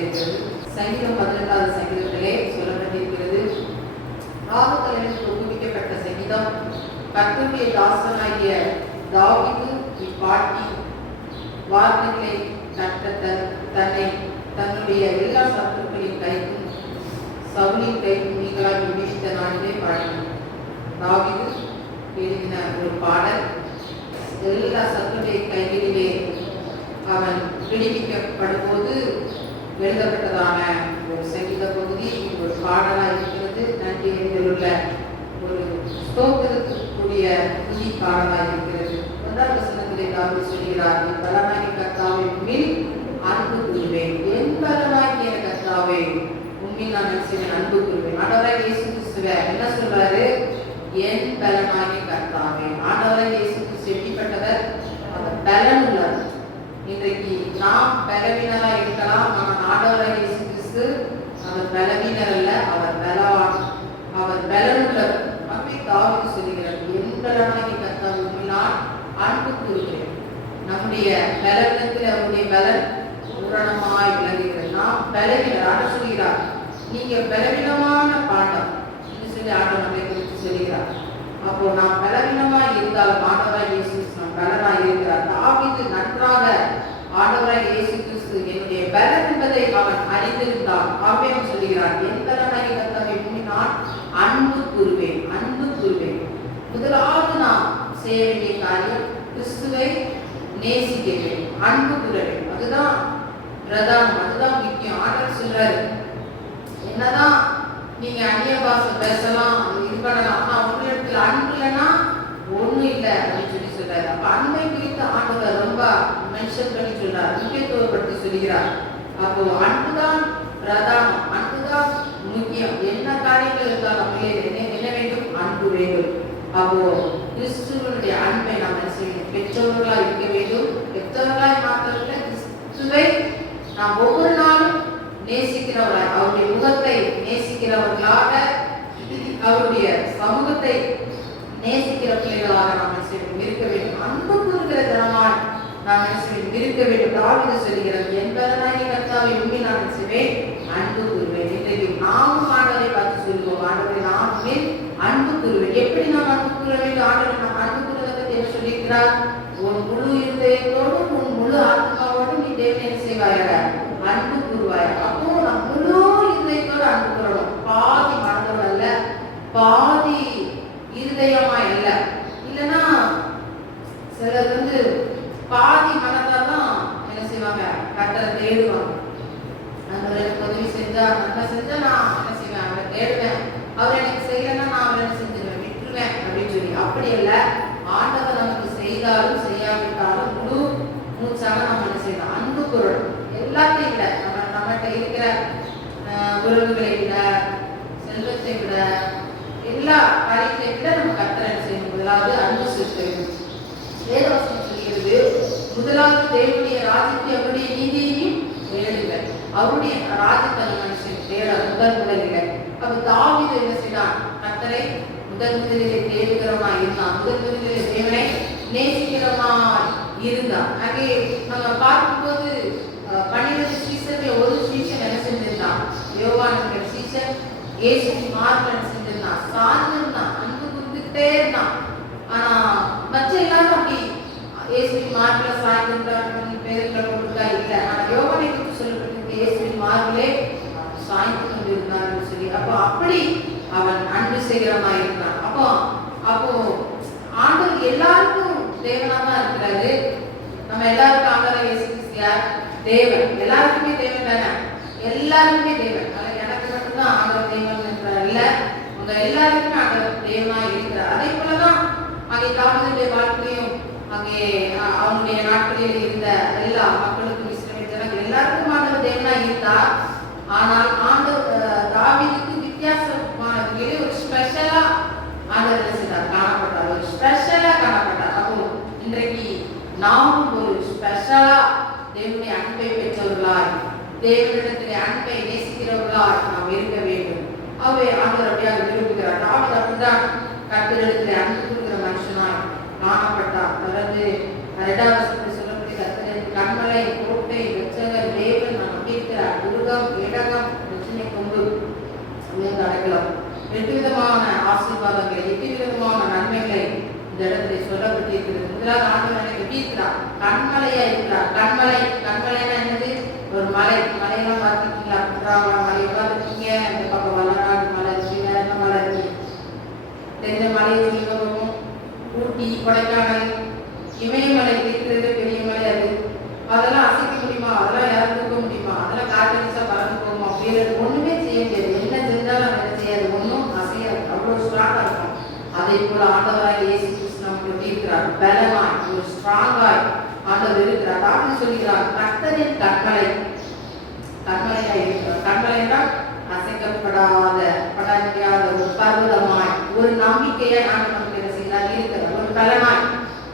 இருக்கிறது. சங்கீதம் 18வது சங்கீதத்திலே சொல்லப்பட்டிருக்கிறது. ராகத்தலைவனுக்கு ஒப்புவிக்கப்பட்ட சங்கீதம். கர்த்தருடைய தாசனாகிய தாவீது இப்பாட்டி வார்த்தைகளை தன்னை தன்னுடைய எல்லா சத்துருக்களின் கைக்கும் சவுலின் கைக்கும் நீங்களாக விடுவித்த நாளிலே பாடினார். தாவீது எழுதின ஒரு பாடல். எல்லா சத்துருடைய கைகளிலே அவன் விடுவிக்கப்படும் போது எழுதப்பட்டதான ஒரு சங்கீத பகுதி ஒரு பாடலாக இருக்கிறது. நன்றி உள்ள ஒரு ஸ்தோத்திரத்துக்குரிய துதி பாடலாக இருக்கிறது. 1வது வசனத்திலே தாவீது சொல்கிறார், என் பலனாகிய கர்த்தாவே உம்மில் அன்பு கூறுவேன். என் பலனாகிய கர்த்தாவே உம்மில் நான் அன்பு கூறுவேன். ஆண்டவராகிய இயேசு கிறிஸ்துவை என்ன சொல்றாரு? என் பலனாகிய கர்த்தாவே. ஆண்டவராகிய இயேசு கிறிஸ்து எப்படிப்பட்டவர்? அந்த பலன் உள்ளவர். இன்றைக்கு நாம் பலவீனராக இருக்கலாம், ஆனால் ஆண்டவராகிய இயேசு கிறிஸ்து அவர் பலவீனர் அல்ல, அவர் பலவான், அவர் பலனுள்ளவர். அப்படி தாவீது சொல்கிறார், என் பலனாகிய கர்த்தாவே உம்மில் நான் அன்பு கூறுகிறேன். நம்முடைய பலவீனத்தில் அவருடைய பலன் பூரணமாய் விளங்குகிறது. நாம் பலவீனர். ஆண்டவர் சொல்கிறார், நீங்க பலவீனமான பாண்டம் என்று சொல்லி ஆண்டவர் நம்மை குறித்து சொல்கிறார். அப்போ நாம் பலவீனமாய் இருந்தாலும் ஆண்டவராகிய இயேசு கிறிஸ்து நம் பலனாய் இருக்கிறார். தாவீது நன்றாக ஆண்டவராகிய இயேசு கிறிஸ்து என்னுடைய பலன் என்பதை அவன் அறிந்திருந்தான். அவன் சொல்கிறார், என் பலனாகிய கர்த்தாவே உம்மில் நான் அன்பு கூறுவேன். அன்பு கூறுவேன். முதலாவது நாம் செய்ய வேண்டிய காரியம் கிறிஸ்துவை நேசிக்க வேண்டும், அன்பு கூற வேண்டும். அதுதான் பிரதானம், அதுதான் முக்கியம். ஆண்டவர் சொல்றாரு, என்னதான் நீங்க அந்நிய பாஷை பேசலாம், இது பண்ணலாம், ஆனா உங்களிடத்துல அன்பு இல்லைன்னா ஒண்ணும் இல்லை அப்படின்னு சொல்லி சொல்றாரு. அப்ப அன்பை குறித்து ஆண்டவர் ரொம்ப மென்ஷன் பண்ணி சொல்றார், முக்கியத்துவப்படுத்தி சொல்கிறார். அப்போ அன்புதான் பிரதானம், அன்புதான் முக்கியம். என்ன காரியங்கள் இருந்தால் நம்மளே என்ன வேண்டும்? அன்பு வேண்டும். அப்போ கிறிஸ்துவனுடைய அன்பை நாம் என்ன செய்யணும்? பெற்றோர்களாக இருக்க வேண்டும். பெற்றோர்களாய் மாத்திரமில்லை, கிறிஸ்துவை நாம் ஒவ்வொரு நாளும் நேசிக்கிறவர்களாக, அவருடைய முகத்தை நேசிக்கிறவர்களாக, அவருடைய சமூகத்தை நேசிக்கிற பிள்ளைகளாக நாம் இருக்க வேண்டும். அன்பு கூறுகிற ஜனமாய் நாம் இருக்க வேண்டும். தாவீது சொல்கிறது, என் பலனாகிய கர்த்தாவே உம்மில் நான் செய்வேன், அன்பு கூறுவேன். இன்றைக்கு நாமும் ஆண்டவரை பார்த்து சொல்லுவோம், ஆண்டவரை நான் உம்மில் அன்பு கூறுவேன். எப்படி நாம் அன்பு கூற வேண்டும்? ஆண்டவர் நாம் அன்பு கூறுவதை பற்றி என்ன சொல்லியிருக்கிறார்? உன் முழு இருதயத்தோடும் உன் முழு ஆத்மாவோடும் நீ தேவனை செய்வாயாக, அன்பு கூறுவாய். அப்போ நம் முழு இருதயத்தோடு அன்பு கூறணும். பாதி மனதோடு அல்ல, பாதி இருதயமா இல்ல. இல்லைன்னா சிலர் பாதி மனதாதான் என்ன செய்வாங்க? கர்த்தரை தேடுவாங்க. அவர் எனக்கு உதவி செஞ்சா, நல்லா செஞ்சா நான் என்ன செய்வேன்? அவரை தேடுவேன். அவர் எனக்கு செய்யலன்னா நான் அவரை என்ன செஞ்சிருவேன்? விட்டுருவேன் அப்படின்னு சொல்லி. அப்படி இல்ல, ஆண்டவர் நமக்கு செய்தாலும் செய்யாவிட்டாலும் முழு மூச்சாக நம்ம என்ன செய்யணும்? அன்பு கூறணும். எல்லாத்தையும் விட, நம்மகிட்ட இருக்கிற உறவுகளை விட, செல்வத்தை விட, எல்லா காரியத்தை விட நம்ம கர்த்தரை என்ன செய்யணும்? முதலாவது அன்பு செலுத்த. வேதவசனம் சொல்கிறது, முதலாவது தேவனுடைய ராஜ்யத்தை அவருடைய நீதியையும் தேடுங்கள். அவருடைய ராஜ்யத்தை மனுஷன் தேட முதலில். அப்ப தாவீது என்ன செய்தான்? கர்த்தரை முதலிலே தேடுகிறவனா இருந்தான். முதலிலே தேவனை நேசிக்கிறவனா இருந்தான். அங்கே நம்ம பார்க்கும்போது 12 சீசர்கள் ஒரு சீசன் என்ன செஞ்சிருந்தான்? யோவான் சீசன் இயேசுவின் மார்க்கம் செஞ்சிருந்தான், சார்ந்திருந்தான், அன்பு கொடுத்துக்கிட்டே இருந்தான். ஆனா மற்ற எல்லாரும் அப்படி இயேசுவின் மார்க்கில் சாய்ந்திருந்தார்கள், பேருக்களை கொடுத்தா இல்லை. ஆனா யோவானை குறித்து சொல்லப்பட்டிருக்கு, இயேசுவின் மார்க்கிலே சாய்ந்து கொண்டிருந்தான்னு சொல்லி. அப்போ அப்படி அவன் அன்பு செய்கிறவனா இருந்தான். அப்போ ஆண்டவர் எல்லாருக்கும் தேவனா தான் இருக்கிறாரு. நம்ம எல்லாருக்கும் ஆண்டவர் இயேசு கிறிஸ்து யார்? தேவன். எல்லாருக்குமே தேவன் தானே? எல்லாருக்குமே தேவன். எனக்கு மட்டும்தான் ஆண்டவர் தேவன் என்றார் இல்ல, உங்க எல்லாருக்குமே ஆண்டவர் தேவனா இருக்கிறார். அதே போலதான் அங்கே தாவீதுடைய வாழ்க்கையும், அங்கே அவனுடைய நாட்களில் இருந்த எல்லா மக்களுக்கும், இஸ்ரவேல் ஜனங்கள் எல்லாருக்கும் ஆண்டவர் தேவனா இருந்தார். ஆனால் தாவீதுக்கு வித்தியாசமான வகையிலே ஒரு ஸ்பெஷலா ஆண்டவர் செய்தார், காணப்பட்டார், ஒரு ஸ்பெஷலா காணப்பட்டார். அப்போ இன்றைக்கு நாமும் ஒரு ஸ்பெஷலா தேவனுடைய அன்பை பெற்றவர்களாய், தேவனிடத்திலே அன்பை நேசிக்கிறவர்களாய் நாம் இருக்க வேண்டும். அவை ஆண்டவர் அப்படியாக விரும்புகிறார். தாவீது அப்படிதான் கர்த்தரிடத்திலே அன்பு கொடுக்கிற மனுஷனாய் காணப்பட்டார். தொடர்ந்து 2வது வசனத்தில் சொல்லப்பட்ட கர்த்தரின் கண்மலை, கோட்டை, இரட்சகர், தேவன் நாம் நம்பியிருக்கிறார், துர்கா சொல்லப்பட்டு இருக்கிறது. முதலாவது ஆண்டவர் எனக்கு எப்படி இருக்கிறார்? கண்மலையா இருக்கிறார். கண்மலைன்னா என்னது? ஒரு மலை. மலையெல்லாம் பார்த்துருக்கீங்களா? குற்றாலம் மலை பார்த்துருக்கீங்க. இந்த பக்கம் வல்லநாடு மலை இருக்கு, வேற என்ன மலை இருக்கு? தெரிஞ்ச மலையை சொல்லுவோம். ஊட்டி, கொடைக்கானல், இமயமலை இருக்கிறது, பெரிய மலை அது. அதெல்லாம் அசைக்க முடியுமா? அதெல்லாம் யாரும் தூக்க முடியுமா? அதெல்லாம் காற்றடிச்சா பறந்து போகுமா? அப்படியே ஒண்ணுமே செய்ய முடியாது. என்ன செஞ்சாலும் நம்ம என்ன செய்யாது? ஒன்றும் அசையாது. அவ்வளவு ஸ்ட்ராங்கா இருக்கும். அதே போல ஆண்டவராய் இயேசு கிறிஸ்து நமக்கு எப்படி இருக்கிறார்? பலமாய், ஒரு ஸ்ட்ராங்காய் ஆண்டவர் இருக்கிறார். டாக்டர் சொல்கிறார், கர்த்தரின் கண்மலையாய் இருக்கிறார். கண்மலைனா அசைக்கப்படாத, பட முடியாத ஒரு பர்வதமாய், ஒரு நம்பிக்கையை ஆண்டவர் நமக்கு என்ன செய்கிறார்? இருக்கிறார். ஒரு பலமாய்,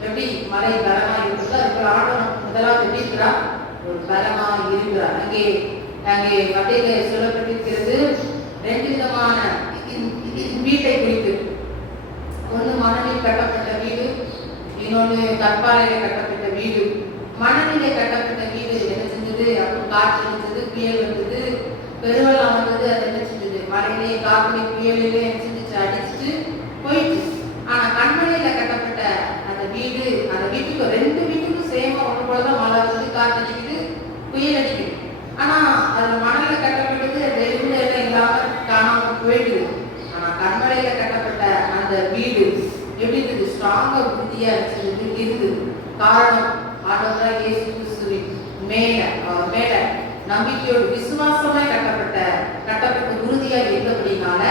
எப்படி மலை பலமாய் இருக்கிறதோ அதுபோல ஆண்டவர் முதலாவது எப்படி இருக்கிறார்? ஒரு பலமாய் இருக்கிறார். அங்கே மத்தியிலே சொல்லப்பட்டிருக்கிறது ரெண்டு விதமான வீட்டை குறித்து. ஒன்று மணலில் கட்டப்பட்ட வீடு, இன்னொன்று கற்பாறையில கட்டப்பட்ட வீடு. மணலிலே கட்டப்பட்ட வீடு என்ன செஞ்சது? அப்போ காற்று இருந்தது, புயல் வந்தது, பெருவெள்ளம் வந்தது. அது என்ன செஞ்சது? மழையிலே காற்றிலே புயலிலே என்ன செஞ்சிச்சு? அடிச்சுட்டு போயிடுச்சு. ஆனா கண்மலையில கட்டப்பட்ட அந்த வீடு, அந்த வீட்டுக்கு ரெண்டு வீட்டுக்கும் சேமா ஒன்று போலதான் மழை வந்து காற்று அடிக்குது, புயல் அடிக்குது. ஆனா அதுல மணல்ல கட்டப்பட்டது அந்த இருந்த எல்லாம் இல்லாம காணாம போயிடுது. ஆனா கண்மலையில கட்டப்பட்ட அந்த வீடு எப்படி இருந்தது? ஸ்ட்ராங்கா உறுதியா இருந்தது. காரணம் ஆண்டவராகிய இயேசு கிறிஸ்துவின் மேல நம்பிக்கையோடு விசுவாசமாய் கட்டப்பட்ட உறுதியா இருந்தபடினால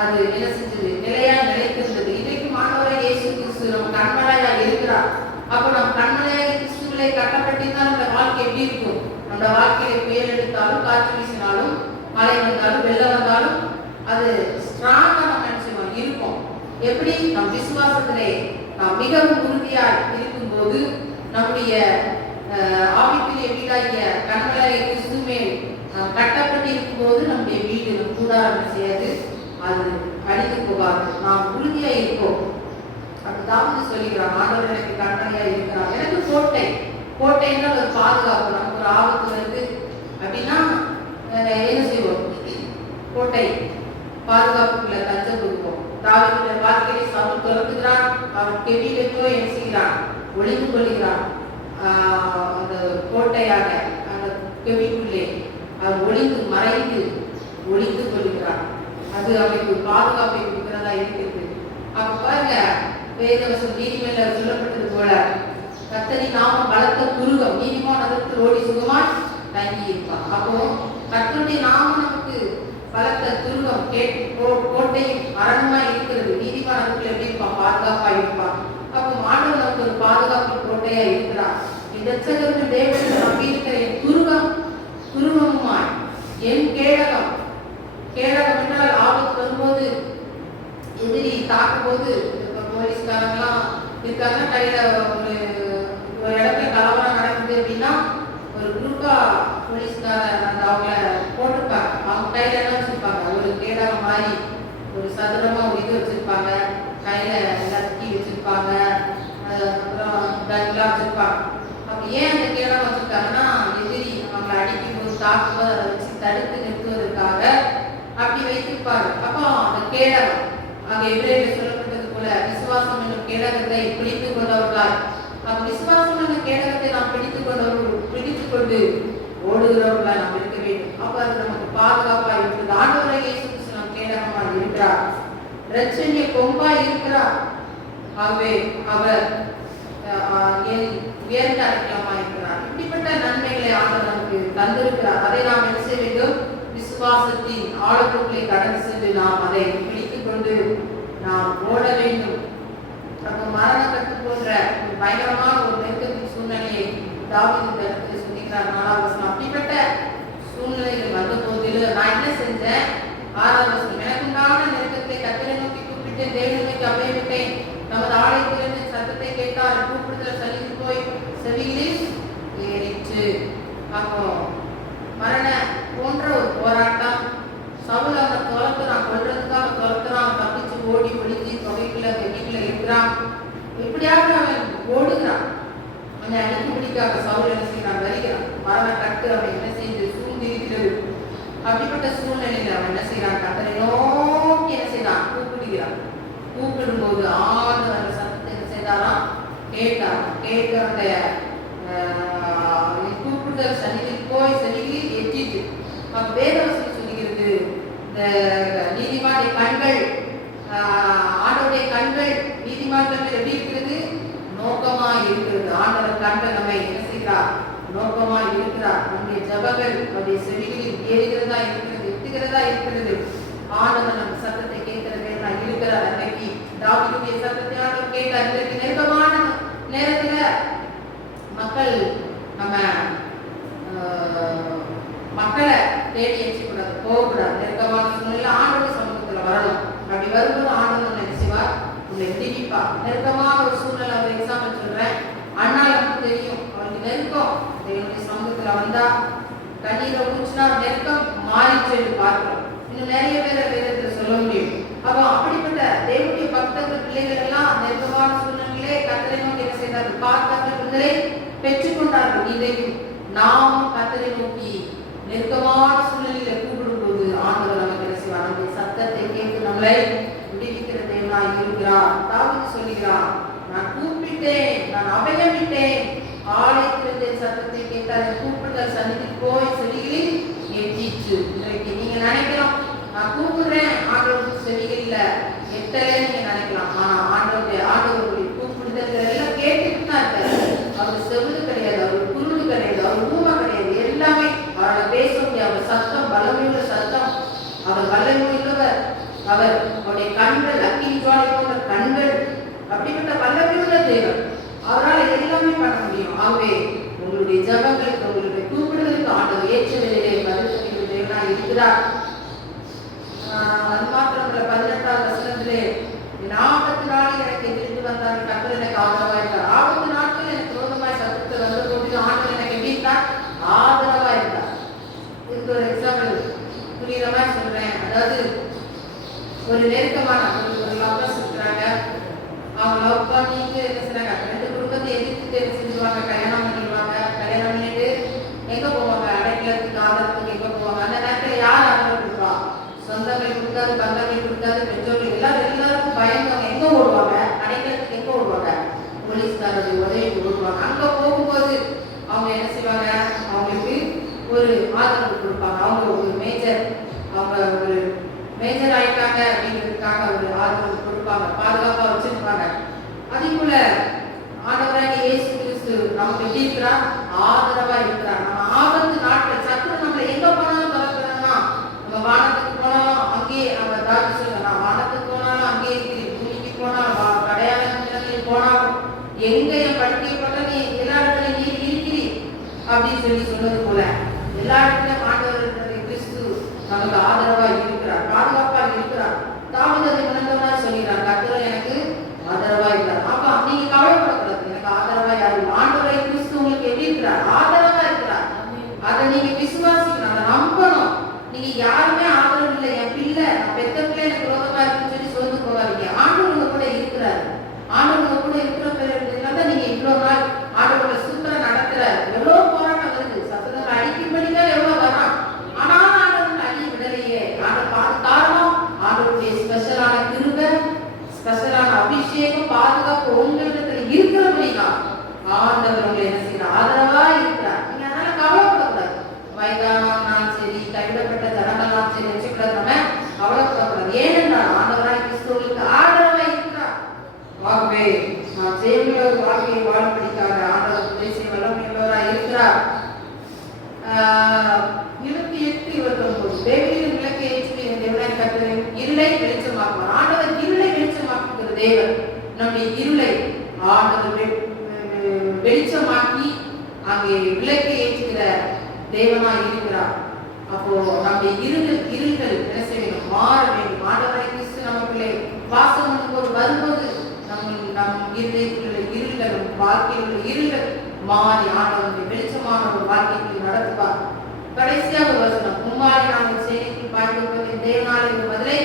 அது என்ன செஞ்சது? நிலையா நிலைத்திருந்தது. இன்றைக்கு ஆண்டவராகிய இயேசு கிறிஸ்து நம்ம கண்மலையா இருக்கிறார். அப்ப நம்ம கண்மலையாகிய கிறிஸ்துவிலே கட்டப்பட்டிருந்தால் நம்ம வாழ்க்கை எப்படி இருக்கும்? நம்ம வாழ்க்கையை புயல் எடுத்தாலும், காற்று வீசினாலும், மழை வந்தாலும், வெள்ளம் வந்தாலும் அது ஸ்ட்ராங்கா நம்ம நினைச்சுவோம் இருக்கும். எப்படி? நம் விசுவாசத்திலே நாம் மிகவும் உறுதியாக இருக்கும்போது, நம்முடைய ஆவிக்குரிய வீடாகிய கண்மலையாகிய கிறிஸ்து மேல் கட்டப்பட்டு இருக்கும்போது நம்முடைய வீடு நம் கூடாரம் செய்யாது, அது அழிந்து போகாது. நாம் உறுதியா இருப்போம். அதுதான் சொல்லிக்கிறான், ஆண்டவர் எனக்கு கண்மலையா இருக்கிறார். எனக்கு கோட்டைன்னா ஒரு பாதுகாப்பு. நமக்கு ஒரு ஆபத்து வருது அப்படின்னா என்ன செய்வோம்? கோட்டை பாதுகாப்புக்குள்ள தஞ்சம் கொடுப்போம். தாவீதுடைய வாழ்க்கையை சவுல் துரத்துகிறான். அவன் கெபியிலே போய் என்ன செய்கிறான்? ஒளிந்து கொள்கிறான். அந்த கோட்டையாக அந்த கெபிக்குள்ளே அவன் மறைந்து ஒளிந்து கொள்கிறான். அது அவனுக்கு பாதுகாப்பை கொடுக்கிறதா இருக்கிறது. அப்ப பாருங்க, வேதவசம் நீதிமன்ற சொல்லப்பட்டது போல கர்த்தரின் நாமம் பலத்த துருகம், நீதிமான் அதற்கு ஓடி சுகமாய் தங்கி இருப்பான். அப்போ கர்த்தருடைய நாமம் நமக்கு பலத்த துருகம், கோட்டையும் அரணுமாய் இருக்கிறது. நீதிமான் அதுக்குள்ள எப்படி இருப்பான்? பாதுகாப்பா இருப்பான். அப்போ ஆண்டவர் நமக்கு ஒரு பாதுகாப்பு கோட்டையா இருக்கிறார். இந்த ரட்சகருக்கு தேவனுக்கு நம்பி இருக்கிற என் துருகமுமாய் என் கேடகம் என்றால் ஆபத்து வரும்போது, எதிரி தாக்கும் போது, போலீஸ்காரங்களாம் இருக்காங்க, கையில ஒரு இடத்துல கலவரம் நடக்குது அப்படின்னா ஒரு குரூப்பா போலீஸ்காரர் அந்த அவங்கள போட்டிருப்பாங்க. அவங்க கையில என்ன வச்சிருப்பாங்க? ஒரு கேடகம் மாதிரி ஒரு சதுரமா ஒரு இது வச்சிருப்பாங்க. கையில லத்தி வச்சிருப்பாங்க, அப்புறம் கன்லாம் வச்சிருப்பாங்க. அப்ப ஏன் அந்த கேடகம் வச்சிருக்காங்கன்னா, எதிரி அவங்களை அடிக்கும் போது தாக்கும் போது அதை வச்சு தடுத்து நிறுத்துவதற்காக அப்படி வைத்திருப்பாங்க. அப்போ அந்த கேடகம் அங்க எதிரே சொல்லப்பட்டது போல விசுவாசம் என்னும் கேடகத்தை பிடித்துக் கொண்டவர்களாய், அந்த விசுவாசம் என்ற கேடகத்தை நாம் பிடித்துக் கொண்டு ஓடுகிறவர்களாய் நாம் இருக்க வேண்டும். அப்ப அது நமக்கு பாதுகாப்பா இருக்கிறது. ஆண்டவராகிய இயேசு கிறிஸ்து நம் கேடகமாக இருக்கிறார், இரட்சணிய கொம்பாய் இருக்கிறார். ஆகவே அவர் உயர்ந்த அடைக்கலமா இருக்கிறார். இப்படிப்பட்ட நன்மைகளை ஆண்டவர் நமக்கு தந்திருக்கிறார். அதை நாம் என்ன செய்ய வேண்டும்? விசுவாசத்தின் ஆழத்துக்குள்ளே கடந்து சென்று நாம் அதை பிடித்துக் கொண்டு நாம் ஓட வேண்டும். அப்போ மரணக்கட்டு போன்ற ஒரு பயங்கரமான ஒரு நெருக்கத்தின் சூழ்நிலையை தாவீது இந்த இடத்துல சொல்லிக்கிறார். 4ஆம் வசனம். அப்படிப்பட்ட சூழ்நிலைகள் வந்த போதிலும் நான் என்ன செஞ்சேன்? 6ஆம் வசனம். எனக்குண்டான நெருக்கத்தை கர்த்தரை நோக்கி கூப்பிட்டு தேவனை நோக்கி அபயமிட்டேன். நமது ஆலயத்திலிருந்து சத்தத்தை கேட்டால் கூப்பிடுதல் சலித்து போய் செவிகளில் ஏறிற்று. அப்போ மரண போன்ற ஒரு போராட்டம். சவுல் அவனை துரத்துறான், கொல்றதுக்காக துரத்துறான், தப்பிச்சு ஓடி ஒளிஞ்சு தொகைக்குள்ள வெட்டிக்குள்ள இருக்கிறான். எப்படியாவது அவன் ஓடுகிறான். அவனை அடிக்க முடிக்காக சவுல் என்ன செய்யறான்? வருகிறான். மரண கட்டு அவன் என்ன செய்து சூழ்ந்திருக்கிறது. அப்படிப்பட்ட சூழ்நிலையில அவன் என்ன செய்யறான்? கர்த்தரை நோக்கி என்ன செய்யறான்? கூப்பிடுகிறான். கூப்பிடும்போது ஆண்டவர் அந்த சத்தத்தை என்ன செய்தாராம்? கேட்டு அந்த கூப்பிடுதல் சன்னிதியில் போய் சன்னிதியில் எட்டிட்டு வேதவசனம் சொல்லுகிறது, இந்த நீதிமானுடைய கண்கள், ஆண்டவருடைய கண்கள் நீதிமான் கண்கள் எப்படி இருக்கிறது? நோக்கமா இருக்கிறது. ஆண்டவர் கண்கள் நம்மை என்ன செய்கிறார்? நோக்கமா இருக்கிறார். நம்முடைய ஜபங்கள் நம்முடைய செவிகளில் ஏறுகிறதா இருக்கிறது, எட்டுகிறதா இருக்கிறது. ஆண்டவர் நம்ம சத்தத்தை கேட்கிறதா இருக்கிறார். அன்னைக்கு தாவீதுடைய சத்தத்தை ஆண்டவர் கேட்டார். இன்றைக்கு நெருக்கமான நேரத்துல மக்கள் நம்ம மக்களை தேடி எச்சக்கூடாது, போகக்கூடாது. நெருக்கமான சூழ்நிலை ஆண்டோட சமூகத்துல வரணும். அப்படி வரும்போது ஆண்டவர் நினைச்சுவார், உங்களை திணிப்பா. நெருக்கமான ஒரு சூழ்நிலை, ஒரு எக்ஸாம்பிள் சொல்றேன். அண்ணா நமக்கு தெரியும், அவருக்கு நெருக்கம் என்னுடைய சமூகத்துல வந்தா தண்ணீரை ஊற்றினா நெருக்கம் மாறிச்சு பார்க்கிறோம். இன்னும் நிறைய பேரை வேதத்துல சொல்ல முடியும். அப்போ அப்படிப்பட்ட தேவனுடைய பக்தர்கள் பிள்ளைகள் எல்லாம் நெருக்கமான சூழ்நிலையிலே கர்த்தரை நோக்கி என்ன செய்தார்கள்? பார்த்தார்கள், விடுதலை பெற்றுக்கொண்டார்கள். இதையும் நாமும் கர்த்தரை நோக்கி நெருக்கமான சூழ்நிலையில கூப்பிடும் போது ஆண்டவர் நமக்கு என்ன செய்வார்? நம்முடைய சத்தத்தை கேட்டு நம்மளை விடுவிக்கிற தேவனாய் இருக்கிறார். தாவீது சொல்கிறார், நான் கூப்பிட்டேன், நான் அபயமிட்டேன், ஆலயத்திலிருந்து சத்தத்தை கேட்டார், கூப்பிடுதல் சன்னிதியில் போய் செடிகளில் எட்டிச்சு. இன்றைக்கு நீங்க நினைக்கலாம், நான் கூப்பிடுறேன், ஆண்டவர் செடிகளில் எட்டலே நீங்க நினைக்கலாம். ஆனா ஆண்டவருடைய கூப்பிடுதல் எல்லாம் கேட்டுட்டு தான் இருக்காரு. அவர் செவிடு கிடையாது, அவர் குருடு கிடையாது, அவர் ஊமை கிடையாது, எல்லாமே அவரால் பேச முடியாது. அவர் சத்தம் வல்லமையுள்ள சத்தம், அவர் வல்லமையுள்ளவர். அவருடைய கண்கள் அக்கினி ஜுவாலை போன்ற கண்கள், அப்படிப்பட்ட வல்லமையுள்ள தேவன். அவரால் எல்லாமே பண்ண முடியும். ஆகவே உங்களுடைய ஜபங்களுக்கு, உங்களுடைய கூப்பிடுதலுக்கு ஆண்டவர் ஏற்ற வேலையிலே பதில் சொல்லுகிற தேவனாய் இருக்கிறார். அது மாத்திரமல்ல, 18வது வசனத்திலே, என் ஆபத்து நாளில் எனக்கு எதிர்த்து வந்தார், கர்த்தர் எனக்கு ஆதரவாயிருந்தார். ஆபத்து நாட்கள் எனக்கு விரோதமாய் சத்தத்தை வந்த போது ஆண்டவர் எனக்கு எப்படி இருந்தார்? ஆதரவா இருந்தார். இதுக்கு ஒரு எக்ஸாம்பிள் புரியுற மாதிரி சொல்றேன். அதாவது ஒரு நெருக்கமான ஒரு லவ்வர்ஸ் இருக்கிறாங்க. அவங்க லவ் பண்ணிட்டு என்ன செய்றாங்க? ரெண்டு குடும்பத்தை எதிர்த்து என்ன செஞ்சுருவாங்க? கல்யாணம் பண்ணிடுவாங்க. கல்யாணம் பண்ணிட்டு எங்க போவாங்க? அடைக்கலத்துக்கு, ஆதரவுக்கு எங்க போவாங்க? அந்த நேரத்தில் யார் ஆதரவு கொடுப்பா? சொந்தங்கள் கொடுக்காது, பந்தங்கள் கொடுக்காது, பெற்றோர்கள் எல்லாருக்கும் பயந்தவங்க எங்க ஓடுவாங்க? அடைக்கலத்துக்கு எங்க ஓடுவாங்க? போலீஸ்காரருடைய உதவிக்கு ஓடுவாங்க. அங்க போகும்போது அவங்க என்ன செய்வாங்க? அவங்களுக்கு ஒரு ஆதரவு கொடுப்பாங்க. அவங்க ஒரு மேஜர் ஆயிட்டாங்க அப்படிங்கிறதுக்காக ஒரு ஆதரவு கொடுப்பாங்க, பாதுகாப்பா வச்சிருப்பாங்க. அதே போல ஆண்டவராகிய இயேசு கிறிஸ்து நமக்கு எப்படி இருக்கிறார்? ஆதரவா இருக்கிறார். நம்ம ஆபத்து நாட்கள் சத்துரு நம்மளை எங்க போனாலும் பரப்புறோம்னா, நம்ம வானத்துக்கு போனாலும் அங்கேயே, நம்ம தாக்கி சொல்லலாம், வானத்துக்கு போனாலும் அங்கேயே இருக்கிறீ, பூமிக்கு போனாலும், கடையாள நிலங்களில் போனாலும், எங்க என் படுக்கைப்பட்ட நீ எல்லா இடத்துலையும் நீ இருக்கிறீ அப்படின்னு சொன்னது போல எல்லா இடத்துலையும் ஆண்டவர் கிறிஸ்து நமக்கு ஆதரவா இருக்கிறார், பாதுகாப்பா இருக்கிறார். தாவீது அதை உணர்ந்தவனா சொல்கிறார், கர்த்தர் எனக்கு ஆதரவா இருக்கிறார். அப்ப நீங்க கவலைப்படக்கூடாது, எனக்கு ஆதரவா யாரு? ஆண்டவரை கிறிஸ்து உங்களுக்கு எப்படி இருக்கிறார்? ஆதரவா இருக்கிறார். அதை நீங்க விசுவாசிக்கணும், அதை நம்பணும். நீங்க யாருமே ஆதரவு இல்லை, என் பிள்ளை, நான் பெத்த பிள்ளை எனக்கு விரோதமா இருக்குன்னு சொல்லி சோர்ந்து போகாதீங்க. ஆண்டவர் உங்க கூட இருக்கிறார். ஆண்டவர் உங்க கூட இருக்கிற பிறகு நீங்க இவ்வளவு நாள் ஆண்டவரை சூப்பரா நடத்துறாரு. எவ்வளவு போராட்டம் வருது, சத்தத்தை அடிக்கும்படிதான் எவ்வளவு வரான், ஆனாலும் ஆண்டவர் அடி விடலையே. ஆண்டவர் காரணம் ஆண்டவருடைய ஸ்பெஷலான கிருபை, ஸ்பெஷலான அபிஷேகம், பாதுகாப்பு உங்களிடத்துல இருக்கிறபடினா ஆண்டவர் உங்களை என்ன செய்யறார்? ஆதரவா இருக்கிறார். நீங்க அதனால கவலைப்படக்கூடாது. வயதானாலும் சரி, கைவிடப்பட்ட ஜனங்களாலும் சரி வச்சுக்கூடாது, நம்ம கவலைப்படக்கூடாது. ஏனென்றால் ஆண்டவராய் கிறிஸ்துவுக்கு ஆதரவா இருக்கிறார். ஆகவே நாம் ஜெயமுள்ள ஒரு வாழ்க்கையை வாழப்படிக்காக ஆண்டவர் தேசிய வல்லமையுள்ளவராய் இருக்கிறார். 28:29 தேவனின் விளக்கை ஏற்றி தேவனாய் கர்த்தர் இருளை வெளிச்சமாக்குவார். ஆண்டவர் இருளை வெளிச்சமாக்குகிற தேவன். நம்முடைய இருளை ஆண்டவர் வெளிச்சமாக்கி அங்கே விளக்கை ஏற்றுகிற தேவனாய் இருக்கிறார். அப்போ நம்முடைய இருள்கள் என்ன செய்யணும்? மாற வேண்டும். ஆண்டவரை கிறிஸ்து நமக்குள்ளே வாசம் பண்ணும்போது வரும்போது நம் இருள்கள், வாழ்க்கையில் உள்ள இருள்கள் மாறி ஆண்டவருடைய வெளிச்சமான ஒரு வாழ்க்கைக்கு நடத்துவார். கடைசியாக ஒரு வசனம், மும்மாறி நாங்கள் சேனைக்கு பாய்ந்து தேவனாலே ஒரு பதிலை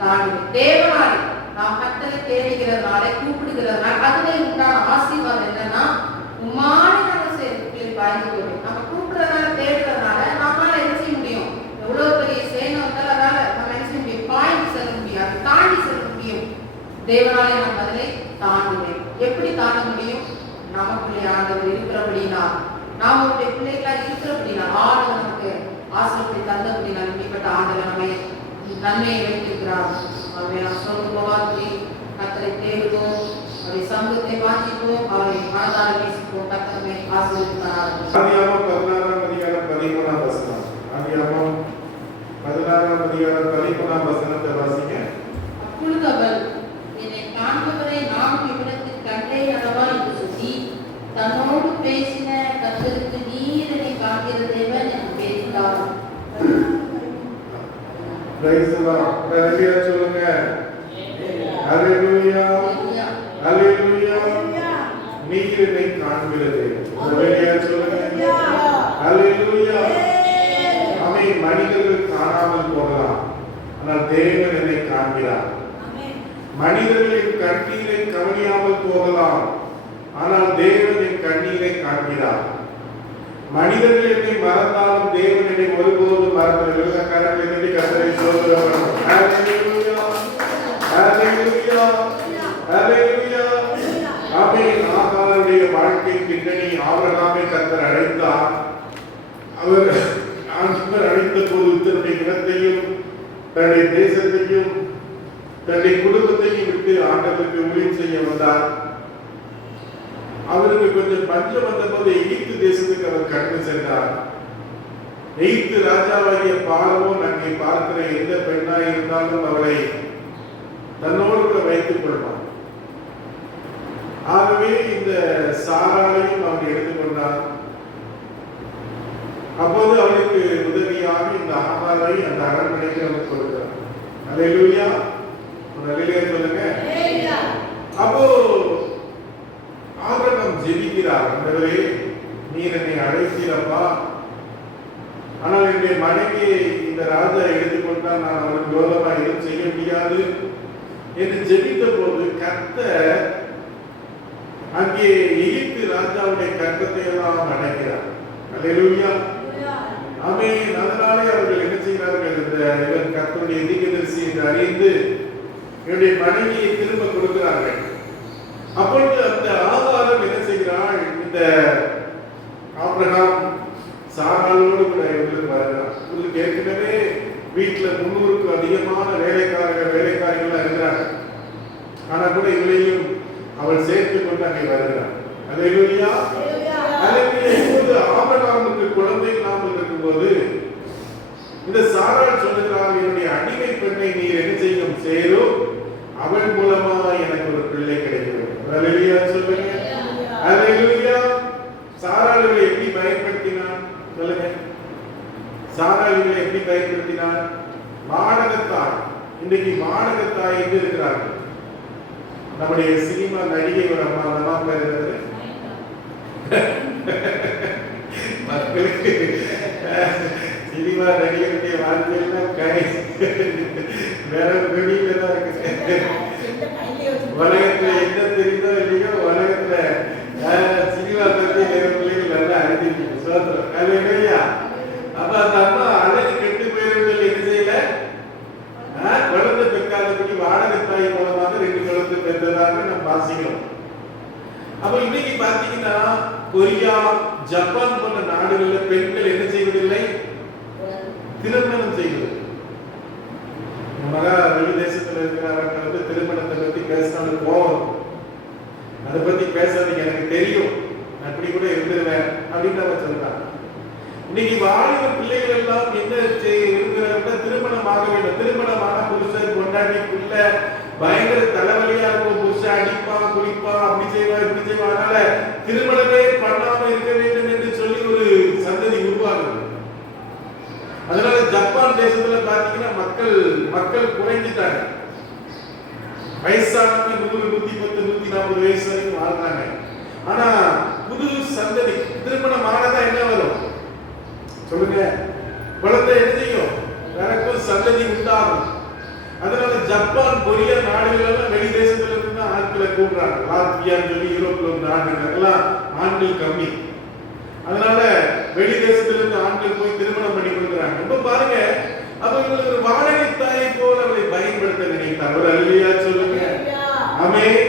தாழ்வேன். தேவனாலே நாம் கர்த்தரை தேடுகிறதுனால, கூப்பிடுகிறதுனால அதிலே உண்டான ஆசீர்வாதம் என்னன்னா, மும்மாறி நாங்கள் சேனைக்கு பாய்ந்து போவேன். நம்ம கூப்பிடுறதுனால, தேடுறதுனால நம்மளால என்ன செய்ய முடியும்? எவ்வளவு பெரிய சேனை வந்தாலும் அதனால நம்ம என்ன செய்ய முடியும்? பாய்ந்து செல்ல முடியும், தாண்டி செல்ல முடியும். தேவனாலே நான் பதிலை தாண்டுவேன். எப்படி தாண்ட முடியும்? நன்மையை வைத்திருக்கிறார். அவரை நாம் சொல்லும் வார்த்தை கர்த்தரை தேடுவோம், அவருடைய சமூகத்தை வாஞ்சிப்போம், அவரை மனதார நேசிப்போம். கர்த்தரை ஆசீர்வதிப்பார். ஆதியாகமம் 16ஆம் அதிகாரம் 13ஆம் வசனம். ஆதியாகமம் 16ஆம் அதிகாரம் 13ஆம் வசனத்தை வாசிங்க. அப்பொழுது அவள், என்னை காண்பவரை நான் இவ்விடத்தில் கண்டேன் அல்லவா என்று சொல்லி தன்னோடு பேசின கர்த்தருக்கு நீர் என்னை காண்கிற தேவன் என்று பேசினார். Praise the Lord. ஹalleluya சொல்லுங்க. ஹalleluya. ஹalleluya. நீர் என்னை காண்கிறது. ஹalleluya சொல்லுங்க. ஹalleluya. ஆமென். மனிதர்கள் காணாமல் போகலாம், ஆனால் தேவன் என்னை காண்கிறார். மனிதர்களின் கண்ணீரை கவனியாமல் போகலாம், ஆனால் தேவன் என் கண்ணீரை காண்கிறார். மனிதர்கள் என்னை மறந்தாலும் தேவன் என்னை ஒருபோதும் மறப்பதில்லை. கரங்களை தட்டி கர்த்தரை ஸ்தோத்திரம். ஹalleluya. ஹalleluya. ஹalleluya. ஆமென். ஆகாருடைய வாழ்க்கை பின்னணி ஆபிரகாமை கர்த்தர் அழைத்தார். அவர் அழைத்த போது தன்னுடைய இடத்தையும் தன்னுடைய தேசத்தையும் தன்னுடைய குடும்பத்தையும் விட்டு ஆண்டவருக்கு ஊழியம் செய்ய வந்தார். அவருக்கு கொஞ்சம் பஞ்சம் வந்த போது எகிப்து தேசத்துக்கு அவர் கடந்து சென்றார். எகிப்து ராஜாவாகிய பார்வோன் அங்கே பார்க்கிற எந்த பெண்ணாய் இருந்தாலும் அவளை தன்னோடு கூட வைத்துக் கொள்வார். ஆகவே இந்த சாராளையும் அவர் எடுத்துக்கொண்டார். அப்போது அவளுக்கு உதவியாக இந்த ஆகாரை அந்த அரண்மனைக்கு அவர் கொடுக்கிறார். அல்லேலூயா. அல்லேலூயா சொல்லுங்க. அப்போ ஆபிரகாம் ஜெபிக்கிறார், ஆண்டவரே நீர் என்னை அழைத்தீரப்பா, ஆனால் என்னுடைய மனைவியை இந்த ராஜா எடுத்துக்கொண்டால் நான் அவருக்கு விரோதமாக எதுவும் செய்ய முடியாது என்று ஜெபித்த போது கர்த்தர் அங்கே எகிப்து ராஜாவுடைய கர்த்தத்தை எல்லாம் அடைக்கிறார். அல்லேலூயா. ஆமென். அதனாலே அவர்கள் என்ன செய்கிறார்கள், இந்த இவன் கர்த்தருடைய தீர்க்கதரிசி என்று அறிந்து என்னுடைய மனைவியை திரும்ப கொடுக்கிறார்கள். அப்பொழுது அந்த ஆகாரம் என்ன செய்கிறாள், இந்த ஆபிரகாம் சாராளோடு கூட இவர்களுக்கு வருகிறார். இவர்களுக்கு ஏற்கனவே வீட்டில் 300க்கும் அதிகமான வேலைக்காரிகள் இருக்கிறார்கள். ஆனால் கூட இவளையும் அவள் சேர்த்துக் கொண்டு அங்கே வருகிறார். அல்லேலூயா. அல்லேலூயா. இப்போது ஆபிரகாமுக்கு குழந்தை இல்லாமல் இருக்கும்போது இந்த சாராள் சொல்லுகிறார், என்னுடைய அடிமை பெண்ணை நீர் என்ன செய்யும் சேரும், அவள் மூலமா எனக்கு ஒரு பிள்ளை கிடைக்க வேண்டும். அல்லேலூயா சொல்லுங்க. அல்லேலூயா. சாராள் இவளை எப்படி பயன்படுத்தினான் சொல்லுங்க. சாராள் இவளை எப்படி பயன்படுத்தினான்? வாடகத்தாய். இன்றைக்கு வாடகத்தாய் என்று இருக்கிறார்கள். நம்முடைய சினிமா நடிகை ஒரு அம்மா, அந்த அம்மா பேர் என்னது? மக்களுக்கு சினிமா நடிகருடைய வாழ்க்கையெல்லாம் வேற வெளியில தான் இருக்கு. உலகத்துல என்ன தெரியுதோ இல்லையோ, உலகத்துல சினிமா பத்தி பிள்ளைகள் நல்லா அறிஞ்சிருக்கு. சோத்திரம். அல்லேலூயா. அப்ப அந்த அம்மா அழகு கெட்டு போயிருந்தது என்ன செய்யல, குழந்தை பெற்காதபடி வாடகத்தாய் மூலமாக 2 குழந்தை பெற்றதாக நம்ம வாசிக்கிறோம். அப்ப இன்னைக்கு பாத்தீங்கன்னா கொரியா, ஜப்பான் போன்ற நாடுகளில் பெண்கள் என்ன செய்வதில்லை, திருமணம் செய்வது. மகா வெளி தேசத்துல இருக்கிறவர்கள் வந்து திருமணத்தை பத்தி பேசினாலும் போவோம், அதை பத்தி பேசாதீங்க, எனக்கு தெரியும், அப்படி கூட இருந்துருவேன் அப்படின்னு அவன் சொல்றாங்க. இன்னைக்கு வாழ்கிற பிள்ளைகள் எல்லாம் என்ன இருக்கிறாங்க, திருமணம் ஆக வேண்டும். திருமணமான புருஷன் பொண்டாட்டி பிள்ளை பயங்கர தலைவலியா இருக்கும். புருஷன் அடிப்பான், குடிப்பான், அப்படி செய்வான், இப்படி செய்வான். அதனால திருமணமே பண்ணாம இருக்க வேண்டும் என்று சொல்லி ஒரு சந்ததி உருவாகுது. அதனால ஜப்பான் தேசத்துல பாத்தீங்கன்னா மக்கள் குறைஞ்சிட்டாங்க. வயசானவங்க 100, 110, 140 வயசு வரைக்கும் வாழ்றாங்க. ஆனா புது சந்ததி திருமணம் ஆனதா என்ன வரும் சொல்லுங்க, குழந்தை என்ன செய்யும், பிறக்கும், சந்ததி உண்டாகும். அதனால ஜப்பான், கொரியா நாடுகள் எல்லாம் வெளி தேசத்துல இருந்து ஆட்களை கூப்பிடுறாங்க. லாத்வியான்னு சொல்லி யூரோப்ல உள்ள நாடுகள் எல்லாம் ஆண்கள் கம்மி. அதனால வெளி தேசத்துல இருந்து ஆண்கள் போய் திருமணம் பண்ணி கொடுக்குறாங்க. இப்ப பாருங்க, அவர்கள் ஒரு வாடகை தாயை போல அவளை பயன்படுத்த நினைத்தார். ஒரு அல்லேலூயா சொல்லுங்க. ஆமென்.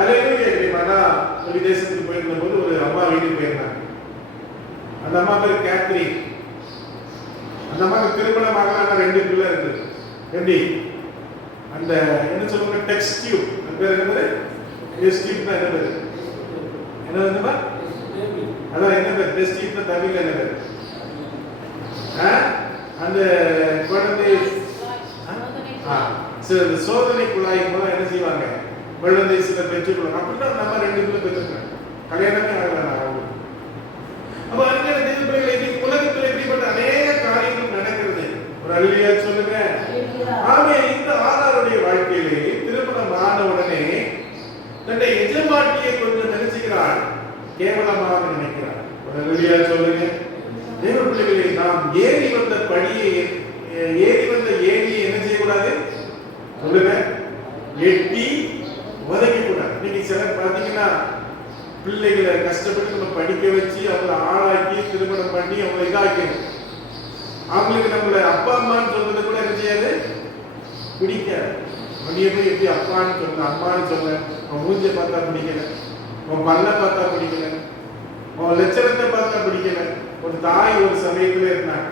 அல்லேலூயா. மகா வெளி தேசத்துக்கு போயிருந்த போது ஒரு அம்மா வீட்டுக்கு போயிருந்தாங்க. அந்த அம்மா பேர் கேத்ரின். அந்த அம்மாவுக்கு திருமணமாக 2 பிள்ளை இருக்கு. எப்படி அந்த என்ன சொல்லுவாங்க டெக்ஸ்ட் டியூப், அந்த பேர் என்னது? டெஸ்ட் டியூப் தான் என்ன பேர்? என்ன வந்துமா? அதான் என்ன பேர்? டெஸ்ட் டியூப் தமிழ்ல என்ன பேர்? அந்த குழந்தை சோதனை குழாய் மூலம் என்ன செய்வாங்க? குழந்தை சில பெற்றுக்கொள்ளும். அப்படிதான் நம்ம 2 பேரும் பெற்றுக்கிறோம். கல்யாணமே ஆகல. அப்ப அங்கே இன்னைக்கு உலகத்தில் எப்படிப்பட்ட அநேக காரியங்கள் நடக்கிறது. ஒரு அல்லேலூயா சொல்லுங்க. ஆமே. இந்த ஆதாருடைய வாழ்க்கையிலே திருமணம் ஆன உடனே தன்னுடைய எஜமாட்டியை கொஞ்சம் நினைச்சுக்கிறாள், கேவலமாக நினைக்கிறாள். ஒரு அல்லேலூயா சொல்லுங்க. தேவ பிள்ளைகளே, நாம் ஏறி வந்த படியை ஏறி வந்த ஏணியை என்ன செய்யக்கூடாது? சொல்லுங்க. எட்டி உதைக்க கூடாது. இன்னைக்கு சிலர் பார்த்தீங்கன்னா பிள்ளைகளை கஷ்டப்பட்டு நம்ம படிக்க வச்சு அவங்களை ஆளாக்கி திருமணம் பண்ணி அவங்களை இதாக்கணும். அவங்களுக்கு நம்மள அப்பா அம்மான்னு சொல்றது கூட என்ன செய்யாது? பிடிக்காது. அவனைய போய் எப்படி அப்பான்னு சொல்ல, அம்மான்னு சொல்ல, அவன் மூஞ்சை பார்த்தா பிடிக்கல, அவன் பல்ல பார்த்தா பிடிக்கல, அவன் லட்சணத்தை பார்த்தா பிடிக்கல. ஒரு தாய் ஒரு சமயத்துல இருந்தாங்க.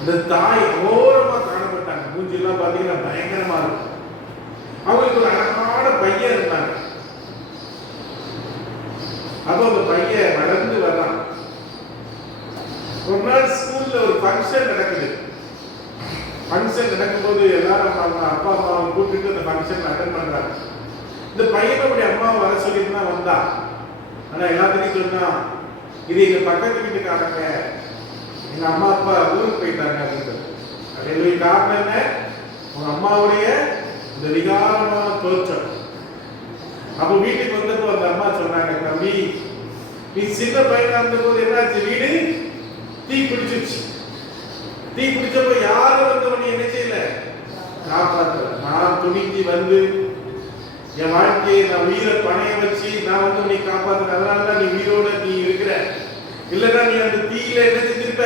இந்த தாய் ஓரமா காணப்பட்டாங்க. மூஞ்சி எல்லாம் பாத்தீங்கன்னா பயங்கரமா இருக்கும். அவங்களுக்கு ஒரு அழகான பையன் இருந்தாங்க. அப்ப அந்த பையன் வளர்ந்து வர்றான். ஒரு நாள் ஸ்கூல்ல ஒரு ஃபங்க்ஷன் நடக்குது. ஃபங்க்ஷன் நடக்கும்போது எல்லாரும் அவங்க அப்பா அம்மாவை கூப்பிட்டு அந்த ஃபங்க்ஷன் அட்டெண்ட் பண்றாங்க. இந்த பையனுடைய அம்மாவை வர சொல்லிட்டு தான் வந்தா. ஆனா எல்லாத்துக்கும் சொன்னா, இது எங்க பக்கத்து வீட்டுக்காரங்க, எங்க அம்மா அப்பா ஊருக்கு போயிட்டாங்க அப்படின்னு. அது காரணம் என்ன? உங்க அம்மாவுடைய இந்த விகாரமான தோற்றம். அப்ப வீட்டுக்கு வந்தப்போ அந்த அம்மா சொன்னாங்க, தம்பி நீ சின்ன பையனா இருந்த போது என்னாச்சு? வீடு தீ பிடிச்சிருச்சு. தீ பிடிச்சப்ப யாரும் வந்தவன் என்ன செய்யல? காப்பாற்றல. நான் துணிஞ்சு வந்து என் வாழ்க்கையை நான் உயிரை பணைய வச்சு நான் வந்து உன்னை காப்பாற்றுறேன். அதனாலதான் நீ உயிரோட நீ இருக்கிற. இல்லன்னா நீ அந்த தீயில என்ன செஞ்சிருப்ப?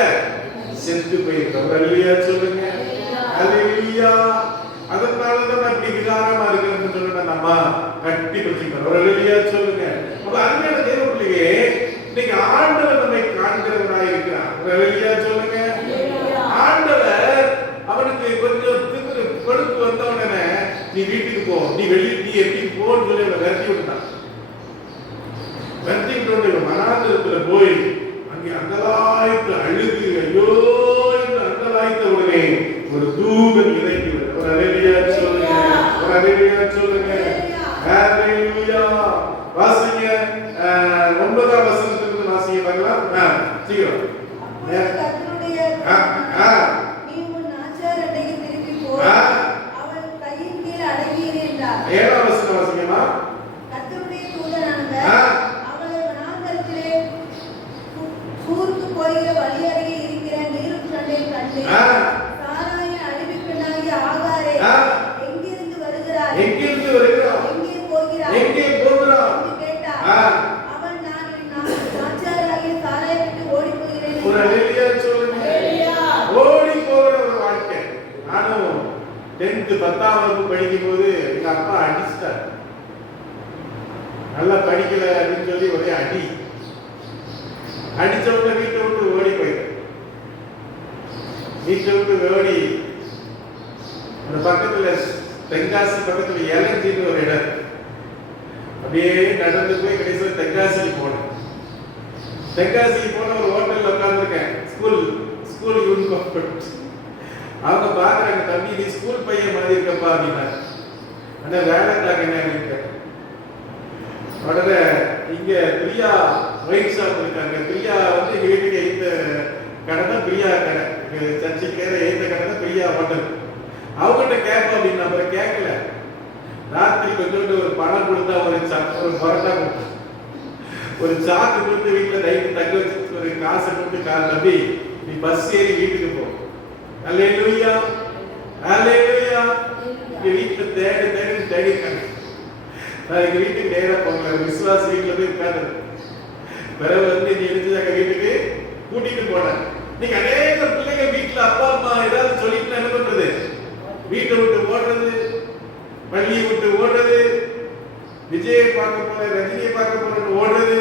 செத்து போயிருக்க. அல்லேலூயா சொல்லுங்க. அல்லேலூயா. அதனாலதான் நான் இப்படி விகாரமா இருக்கிறேன்னு சொல்லுங்க. நம்ம கட்டி பிடிச்சிக்கிறோம். அல்லேலூயா சொல்லுங்க. அப்ப அருமையான தேவ பிள்ளையே, இன்னைக்கு ஆண்டவர் நம்மை காண்கிறவராய் இருக்கிறார். அல்லேலூயா சொல்லுங்க. ஆண்டவர் அவனுக்கு கொஞ்சம் கொடுத்து வந்த உடனே நீ வீட்டுக்கு போ, நீ வெளியே நீ எப்படி போன்னு சொல்லி அவனை விரட்டி விட்டான். விரட்டி விட்டு மனாந்திரத்துல போய் அங்கே அங்கலாய்த்து அழுது ஐயோ என்று அங்கலாய்த்த உடனே ஒரு தூதன் இறங்கி வருது. ஒரு அல்லேலூயா சொல்லுங்க. ஒரு அல்லேலூயா சொல்லுங்க. அல்லேலூயா. வாசிங்க 9ஆம் வசனத்திலிருந்து வாசிங்க பார்க்கலாம். சீக்கிரம். நீ உன் ஆச்சாரண்டைக்கு திரும்பி போ, அவள் கையின் கீழ் அடங்கியிரு என்றார். 7ஆம் வசனம் வாசிங்கம்மா. கர்த்தருடைய தூதனானவர் அவளை வனாந்தரத்திலே கூர்ந்து போகிற வழி அருகே இருக்கிற நீரும் சண்டையில் கண்டு, சாராயின் அடிமை பெண்ணாகிய ஆகாரே, எங்கிருந்து வருகிறாய்? எங்கிருந்து வருகிறாய்? எங்கே போகிறாய்? எங்கே போகிறாய் என்று கேட்டார். அவன் நான் என் ஆச்சாராகிய சாராயை விட்டு ஓடி போகிறேன். ஒரு அல்லேலூயா சொல்லுங்க. ஓடி போகிற ஒரு வாழ்க்கை. நானும் 10th 10ஆம் வகுப்பு படிக்கும் போது எங்க அப்பா அடிச்சிட்டார். நல்லா படிக்கல அப்படின்னு சொல்லி ஒரே அடி. அடிச்ச உடனே வீட்டை விட்டு ஓடி போயிட்டேன். வீட்டை விட்டு ஓடி அந்த பக்கத்துல தென்காசி பக்கத்துல எலஞ்சின்னு ஒரு இடம், அப்படியே நடந்து போய் கடைசியில் தென்காசிக்கு போனேன். தென்காசிக்கு போன ஒரு ஹோட்டல்ல உட்கார்ந்துருக்கேன். ஸ்கூல் யூனிஃபார்ம் போட்டு அவங்க பாக்குறாங்க, தம்பி நீ ஸ்கூல் பையன் மாதிரி இருக்கப்பா அப்படின்னா. ஆனா வேலைக்காக என்ன அப்படின்னு கேட்டேன். உடனே இங்க பிரியா ஒயிட் ஷாப் இருக்காங்க. பிரியா வந்து எங்க வீட்டுக்கு எய்த்த கடை தான் பிரியா கடை. சர்ச்சுக்கு எய்த்த கடை தான் பிரியா ஹோட்டல். அவங்ககிட்ட கேட்போம் அப்படின்னு அப்புறம் கேட்கல. ராத்திரி கொஞ்சோண்டு ஒரு பணம் கொடுத்தா ஒரு பரோட்டா கொடுத்து ஒரு சாக்கு கொடுத்து வீட்டுல நைட்டு தங்க வச்சு ஒரு காசை கொடுத்து தம்பி நீ பஸ் ஏறி வீட்டுக்கு போ. அல்லேலூயா. அல்லேலூயா. வீட்டுல தேடிருக்காங்க. நான் எங்க வீட்டுக்கு நேரா போகல. விசுவாசி வீட்டுல போய் உட்கார்ந்து பிறகு வந்து நீ எடுத்துதாங்க வீட்டுக்கு கூட்டிட்டு போனேன். நீங்க அநேக பிள்ளைங்க வீட்டுல அப்பா அம்மா ஏதாவது சொல்லிட்டு என்ன பண்றது? வீட்டை விட்டு ஓடுறது, பள்ளியை விட்டு ஓடுறது, விஜயை பார்க்க போற ரஜினியை பார்க்க போறன்னு ஓடுறது,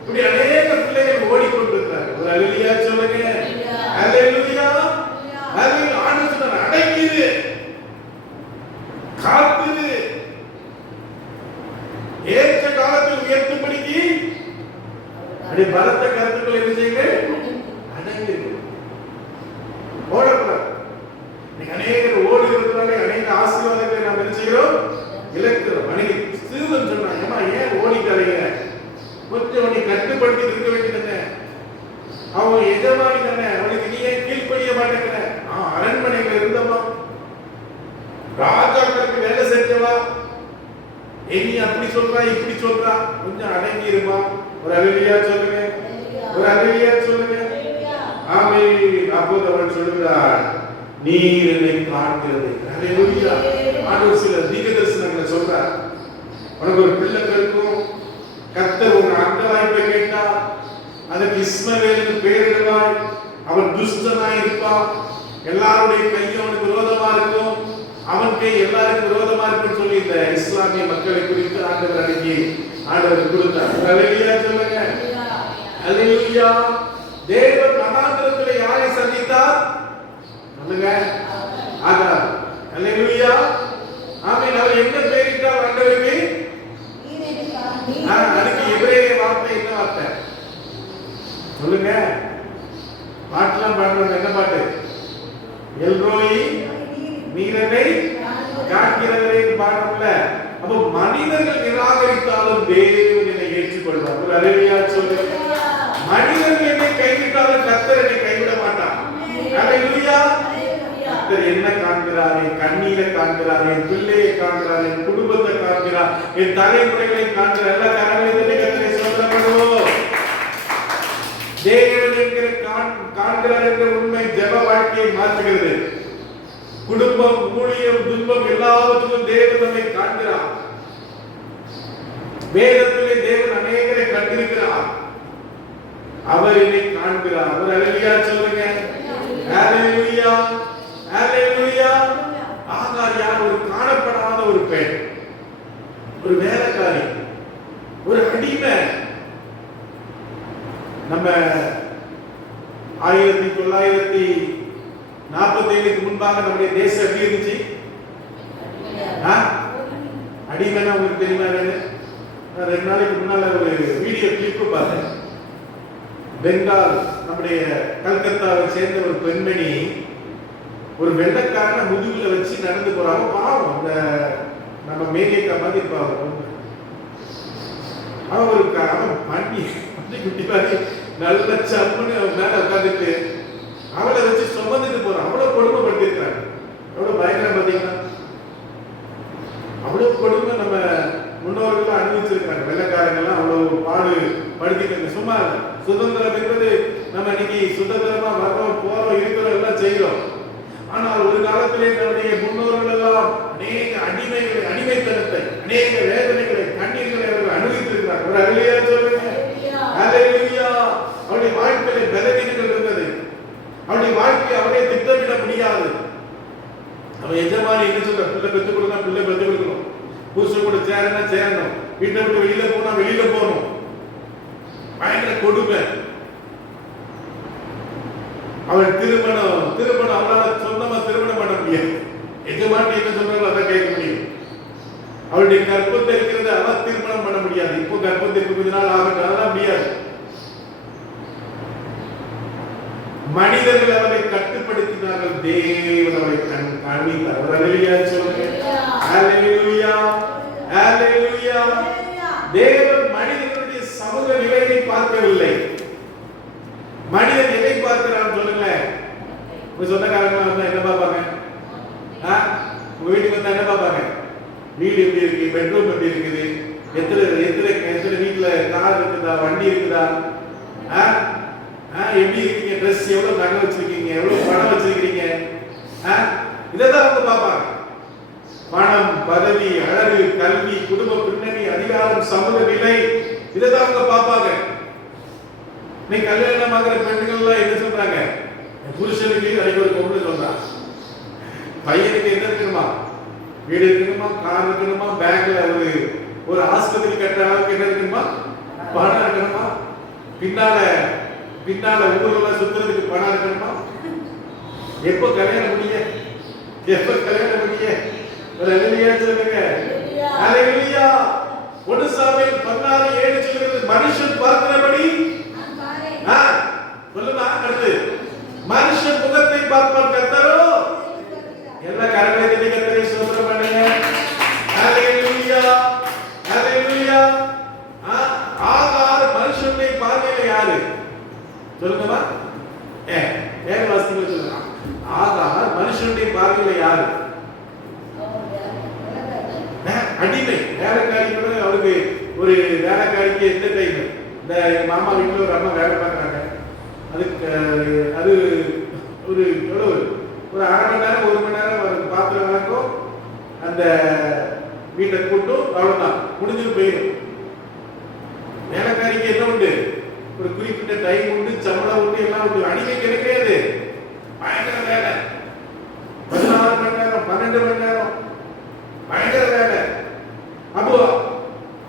இப்படி அநேக பிள்ளைகள் ஓடிக்கொண்டிருக்கிறார்கள். ஒரு அல்லேலூயா சொல்லுங்க. அல்லேலூயா. அல்லேலூயா. ஆண்டவர் சொன்னார் அடங்கி நீ அப்படி சொல்றா இப்படி சொல்றா, கொஞ்சம் அடங்கிருமா. ஒரு அல்லேலூயா சொல்லுங்க, ஒரு அல்லேலூயா சொல்லுங்க. ஆமென். அப்போது அவள் சொல்கிறாள், நீர் என்னை காண்கிறது. அல்லேலூயா. ஆண்டவர் சில தீர்க்கதரிசனங்களை சொல்றார். உனக்கு ஒரு பிள்ளை பிறக்கும், கர்த்தர் ஒரு அங்கலாய்ப்பை கேட்டார், அதற்கு இஸ்மவேலுக்கு பெயரிடுவாய், அவன் துஷ்டனாய் இருப்பான், எல்லாருடைய கையும் அவனுக்கு விரோதமா இருக்கும், அவன் கை எல்லாருக்கும் விரோதமா இருக்குன்னு சொல்லி இந்த இஸ்லாமிய மக்களை குறித்து ஆண்டவர் அன்னைக்கு ஆண்டவர் கொடுத்தார். அல்லேலூயா சொல்லுங்க. அல்லேலூயா. தேவன் வனாந்திரத்திலே யாரை சந்தித்தார் சொல்லுங்க? ஆகார். அல்லேலூயா. ஆமென். அவர் என்ன பெயரிட்டார் ஆண்டவருக்கு? அதுக்கு எபிரேய வார்த்தை என்ன வார்த்தை சொல்லுங்க? பாட்டுலாம் பாடுறோம். என்ன பாட்டு? எல்ரோயி நீரனை காண்கிறவரே பாடம்ல. அப்ப மனிதர்கள் நிராகரித்தாலும் தேவன் என்னை ஏற்றுக்கொள்வார். ஒரு அல்லேலூயா சொல்லுங்க. மனிதர்கள் என்னை கைவிட்டாலும் கர்த்தர் என்னை கைவிட மாட்டார். அல்லேலூயா. கர்த்தர் என்ன காண்கிறார்? என் கண்ணீரை காண்கிறார், என் பிள்ளையை காண்கிறார், என் குடும்பத்தை காண்கிறார், என் தலைமுறைகளை காண்கிறார். எல்லா கரங்களை கர்த்தரை சொல்லுவோம். தேவன் என்கிற காண்கிறார் என்ற உண்மை ஜெப வாழ்க்கையை மாற்றுகிறது. குடும்பம், ஊழியம், துன்பம் எல்லாவற்றிலும் தேவன் நம்மை காண்கிறார். வேதத்திலே தேவன் அநேகரை கண்டிருக்கிறார். அவர் என்னை காண்கிறார். அவர் அல்லேலூயா சொல்லுங்க. அல்லேலூயா. அல்லேலூயா. ஆகார் யார்? ஒரு காணப்படாத ஒரு பெண், ஒரு வேலைக்காரி, ஒரு அடிமை. நம்ம 1947க்கு முன்பாக நம்முடைய தேசம் எப்படி இருந்துச்சு? அடிமைனா உங்களுக்கு தெரியுமா? நான் 2 நாளைக்கு முன்னால ஒரு வீடியோ கிளிப்பு பார்த்தேன். பெங்கால், நம்முடைய கல்கத்தாவை சேர்ந்த ஒரு பெண்மணி ஒரு வெள்ளக்காரனை முதுகுல வச்சு நடந்து போறாங்க. பாவம், அந்த நம்ம மேலேக்கா மாதிரி இருப்பாங்க. அவன் ஒரு பண்ணி குட்டி மாதிரி நல்ல சம்முன்னு மேல உட்காந்துட்டு அவளை வச்சு சுமந்துட்டு போறான். அவ்வளவு கொடுமைப்படுத்திருக்காங்க. எவ்வளவு பயங்கரம் பார்த்தீங்கன்னா, அவ்வளவு கொடுமை நம்ம முன்னோர்கள் அனுபவிச்சிருக்காங்க. வெள்ளக்காரங்க எல்லாம் அவ்வளவு பாடு படுத்திட்டு. சும்மா சுதந்திரம் என்பது நம்ம இன்னைக்கு சுதந்திரமா வர்றோம், போறோம், இருக்கிறோம், எல்லாம் செய்யறோம். ஆனால் ஒரு காலத்திலே நம்முடைய முன்னோர்கள் எல்லாம் அநேக அடிமைகளை, அடிமைத்தனத்தை, அநேக வேதனைகளை, கண்ணீர்களை அவர்கள் அனுபவித்திருக்கிறார். ஒரு அல்லேலூயா சொல்லுங்க. அல்லேலூயா. அவருடைய வாழ்க்கையில பலவீனங்கள் இருந்தது. அவருடைய வாழ்க்கையை அவரே திட்டமிட முடியாது. அவன் எஜமானி என்ன சொல்ற? பிள்ளை பெற்று கொடுத்தா பிள்ளை பெற்று கொடுக்கணும், புருஷன் கூட சேரனா சேரணும், வீட்டை விட்டு வெளியில போனா வெளியில போகணும். பயங்கர கொடுமை. அவள் திருமணம் அவளால சொந்தமா திருமணம் பண்ண முடியாது. எஜமானி என்ன சொல்றாங்களோ அதான் கேட்க முடியும். அவளுடைய கர்ப்பத்தை இருக்கிறது அவள் திருமணம் பண்ண முடியாது. இப்போ கர்ப்பத்திற்கு கொஞ்ச நாள் ஆகட்டும், அதெல்லாம் முடியாது. மனிதர்கள் அவளை கட்டுப்படுத்தினார்கள், தேவன் அவளை காண்பித்தார். அல்லேலூயா சொல்லுங்க. அல்லேலூயா. அல்லேலூயா. தேவன் மனிதனுடைய சமூக நிலையை பார்க்கவில்லை. மனிதன் எதை பார்க்கிறான் சொல்லுங்க? உங்க சொந்தக்காரங்க வந்தா என்ன பார்ப்பாங்க? வீட்டுக்கு வந்தா என்ன பார்ப்பாங்க? வீடு எப்படி இருக்கு, பெட்ரூம் எப்படி இருக்குது, எத்தனை வீட்டுல கார் இருக்குதா, வண்டி இருக்குதா, எப்படி இருக்கீங்க, ட்ரெஸ் எவ்வளவு நகை வச்சிருக்கீங்க, எவ்வளவு பணம் வச்சிருக்கீங்க, இதைதான் அவங்க பார்ப்பாங்க. பணம், பதவி, அழகு, கல்வி, குடும்ப பின்னணி, அதிகாரம், சமூக நிலை, இதைதான் அவங்க பார்ப்பாங்க. நீ கல்யாணம் ஆகிற பெண்கள் எல்லாம் என்ன சொல்றாங்க? புருஷனுக்கு அன்னைக்கு ஒரு பொண்ணு சொல்றான், பையனுக்கு என்ன இருக்கணுமா? வீடு இருக்கணுமா, கார் இருக்கணுமா, பேங்க்ல ஒரு ஆஸ்பத்திரி கட்டுற அளவுக்கு என்ன இருக்கணுமா? பணம் இருக்கணுமா, பின்னால ஊர்ல சுத்துறதுக்கு பணம் இருக்கணுமா? எப்ப கல்யாணம் முடிய? ஒரு அல்லேலூயா சொல்லுங்க. அல்லேலூயா. 1 சாமுவேல் 16:7 சொல்கிறது, மனுஷன் பார்க்கிறபடி சொல்லுமா? அடுத்து, மனுஷன் முகத்தை பார்ப்பான், கர்த்தரோ எல்லா கரங்களை கர்த்தரை ஸ்தோத்திரம் பண்ணுங்க. அல்லேலூயா. அல்லேலூயா. ஆகார் மனுஷனுடைய பார்வையில யாரு சொல்லுங்கம்மா? ஏன் வாசிங்க சொல்லுங்க. ஆகார் மனுஷனுடைய பார்வையில யாரு? அடிமை. வேலைக்காரி கூட அவருக்கு ஒரு வேலைக்காரிக்கு எந்த டைம், இந்த எங்க மாமா வீட்டில் ஒரு அம்மா வேலை பார்க்குறாங்க, அதுக்கு அது ஒரு எவ்வளோ ஒரு அரை மணி நேரம் 1 மணி நேரம் பாத்திரம் வளர்க்கும், அந்த வீட்டை கூட்டும், அவ்வளோதான் முடிஞ்சுட்டு போயிடும். வேலைக்காரிக்கு என்ன உண்டு, ஒரு குறிப்பிட்ட டைம் உண்டு, சம்பளம் உண்டு, எல்லாம் உண்டு. அடிமைக்கு கிடைக்காது, பயங்கர வேலை, 16 மணி நேரம் 12 மணி நேரம் பயங்கர வேலை. அப்போ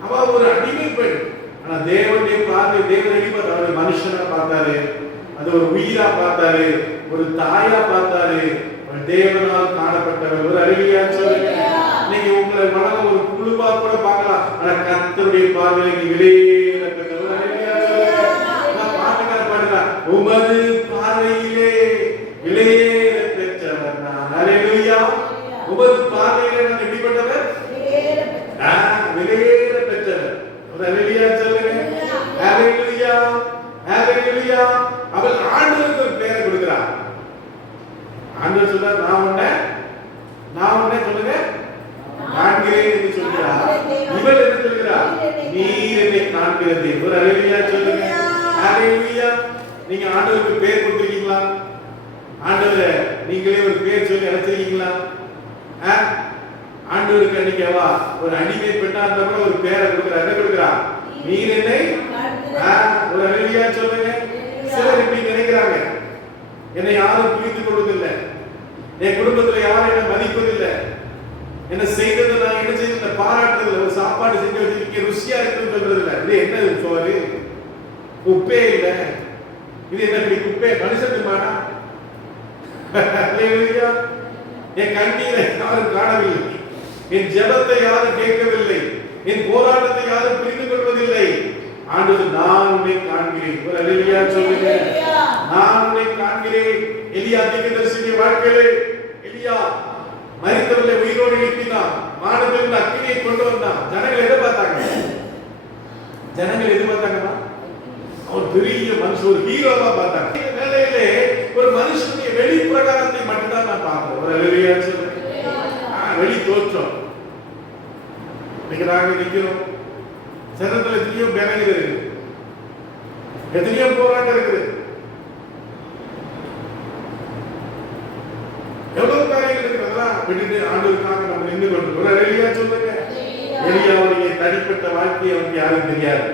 அவ ஒரு அடிமை பெண். ஆனா தேவனுடைய பார்வை, தேவன் அடிப்பது அவர் மனுஷனா பார்த்தாரு, அது ஒரு உயிரா பார்த்தாரு, ஒரு தாயா பார்த்தாரு, தேவனால் காணப்பட்டவர். ஒரு அறிவியா சொல்லுங்க. நீங்க உங்களை மனதில் ஒரு குழுவா கூட பார்க்கலாம், ஆனா கர்த்தருடைய பார்வையில் நீங்க விலையேற பெற்றவர். ஒரு அறிவியா சொல்லுங்க. நான் பாட்டுக்கார பாடுறேன், உமது பார்வையிலே விலையேற பெற்றவர் நான். அல்லேலூயா. உமது பார்வையிலே நான் எப்படிப்பட்டவர்? விலையேற பெற்றவர். ஒரு அல்லேலூயா சொல்லுங்க. அல்லேலூயா, அல்லேலூயா. அவள் ஆண்டவருக்கு ஒரு பெயரை கொடுக்கிறார். ஆண்டவர் சொல்றார், நான் உன்னை சொல்லுங்க காண்கிறேன் என்று சொல்கிறார். இவள் என்ன சொல்கிறார்? நீர் என்னை காண்கிறதே. ஒரு அல்லேலூயா சொல்லுங்க. அல்லேலூயா. நீங்க ஆண்டவருக்கு பெயர் கொடுத்திருக்கீங்களா? ஆண்டவரே நீங்களே ஒரு பெயர் சொல்லி அழைச்சிருக்கீங்களா? ஆண்டவருக்கு அன்னைக்கவா ஒரு அடிமை பெண்ணா இருந்தா கூட ஒரு பெயரை கொடுக்கிறார். என்ன கொடுக்கிறார்? நீர் என்னை. ஒரு அல்லேலூயா சொல்லுங்க. சிலர் இப்படி நினைக்கிறாங்க, என்னை யாரும் புரிந்து கொள்வதில்லை, என் குடும்பத்துல யாரும் என்ன மதிப்பதில்லை, என்ன செய்தது நான் என்ன செய்த பாராட்டுறதில்லை, ஒரு சாப்பாடு செஞ்சு வச்சிருக்கேன் ருசியா இருக்குன்னு சொல்றதில்லை. இது என்ன சோறு, உப்பே இல்லை, இது என்ன இப்படி குப்பை, மனுஷன் திம்மானா? என் கண்ணீரை யாரும் காணவில்லை, என் ஜெபத்தை யாரும் கேட்கவில்லை, என் போராட்டத்தை யாரும் புரிந்து கொள்வதில்லை. ஆண்டவர், நான் உன்னை காண்கிறேன். ஒரு அல்லேலூயா சொல்லுங்க. நான் உன்னை காண்கிறேன். எலியா தீர்க்கதரிசியின் வாழ்க்கையிலே எலியா மரித்தவர்களை உயிரோடு எழுப்பினான், வானத்திலிருந்து அக்கினியை கொண்டு வந்தான். ஜனங்கள் எதை பார்த்தாங்க? ஜனங்கள் எது பார்த்தாங்கன்னா அவர் பெரிய மனுஷன், ஒரு ஹீரோவா பார்த்தாங்க. வேலையிலே ஒரு மனுஷனுடைய வெளி பிரகாரத்தை மட்டும்தான் நான் பார்க்கிறேன். ஒரு அல்லேலூயா சொல்லுங்க. வெளி தோற்றம். இன்னைக்கு நாங்க நிக்கிறோம், சரத்துல எத்தனையோ பேனங்கள் இருக்கு, எத்தனையோ போராட்டம் இருக்குது, எவ்வளவு காரியங்கள் இருக்கிறதா விட்டுட்டு ஆண்டவருக்காக நம்ம நின்று கொண்டு. ஒரு அல்லேலூயா சொல்லுங்க. எலியாவுடைய தனிப்பட்ட வாழ்க்கையை அவனுக்கு யாரும் தெரியாது.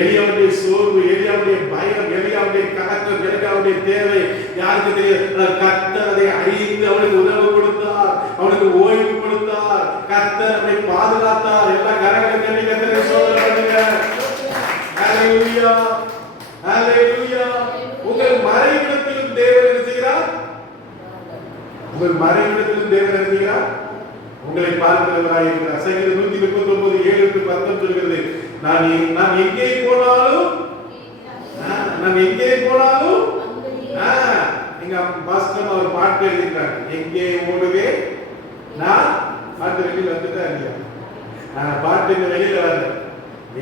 எலியாவுடைய சோர்வு, எலியாவுடைய பயம், எலியாவுடைய கலக்கம், எலியாவுடைய தேவை யாருக்கு தெரியாது. கர்த்தர் அதை அறிந்து அவனுக்கு உணவு கொடுத்தார், அவனுக்கு ஓய்வு கொடுத்தார், கர்த்தர் அவனை பாதுகாத்தார். எல்லாம் கரங்களை கட்டி கர்த்தரை சோதனை பண்ணுங்க. ஹல்லேலூயா, ஹல்லேலூயா. உங்கள் மறைவிடத்திலும் தேவன் என்ன செய்கிறார்? உங்கள் மறைவிடத்திலும் தேவன் என்ன செய்கிறார்? உங்களை பார்க்கிறவராய் இருக்கிறார். சங்கீதம் 139:7-10 சொல்கிறது, நான் எங்கே போனாலும் எங்க பாஸ்டர் ஒரு பாட்டு எழுதிட்டாங்க, எங்கே ஓடுவே நான். பாட்டு வெளியில் வந்துட்டா இல்லையா? பாட்டு இந்த வெளியில வரல.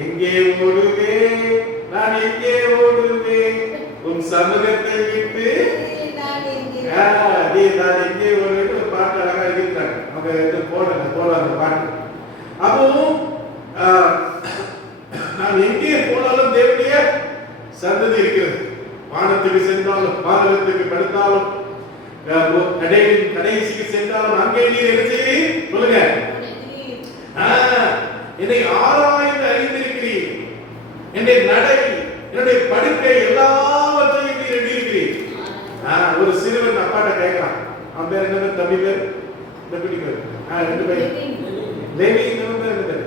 எங்கே ஓடுவே நான், எங்கே ஓடுவே உன் சமூகத்தை விட்டு, நான் எங்கே ஓடுவே ஒரு பாட்டு அழகா எழுதிட்டாங்க. அவங்க போட அந்த பாட்டு. அப்போ நான் எங்கே போனாலும் தேவனுடைய சந்ததி இருக்கிறது. வானத்துக்கு சென்றாலும், பாதகத்துக்கு படுத்தாலும், கடைசிக்கு சென்றாலும் அங்கே நீர் என்ன செய்கிறீர் சொல்லுங்க. என்னை ஆராய்ந்து அறிந்திருக்கிறீர், என்னுடைய நடை, என்னுடைய படுக்கை எல்லாவற்றையும் நீர் எண்ணியிருக்கிறீர். ஒரு சிறுவன் அப்பாட்ட கேட்கிறான், அவன் பேர் என்ன, தம்பி பேர் ரெண்டு பேர் தேவி, பேர்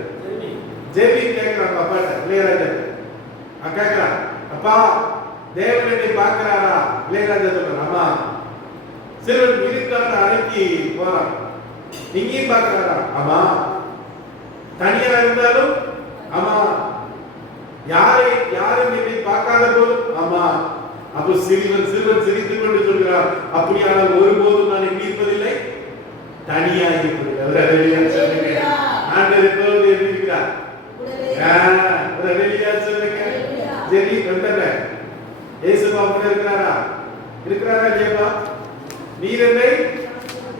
ஜெபி கேட்கிறான் அப்பாட்ட, இளையராஜா கேட்கிறான், அப்பா தேவன் என்னை பார்க்கிறாரா? இளையராஜா சொல்றான், ஆமா. சிறுவன் இருக்கான அழைக்கி போறான், இங்கேயும் பார்க்கிறாரா? ஆமா. தனியா இருந்தாலும் ஆமா. யாரும் என்னை பார்க்காத போதும் ஆமா. அப்போ சிறுவன் சிரித்துக் கொண்டு சொல்கிறார், அப்படியானால் ஒருபோதும் நான் எங்கே இருப்பதில்லை, தனியா இருப்பதில்லை. ஆண்டவர் எப்போது இருக்கிறார்? ஜெரி கண்டன இயேசுவா கூட இருக்கிறாரா இல்லையாப்பா? நீர் என்னை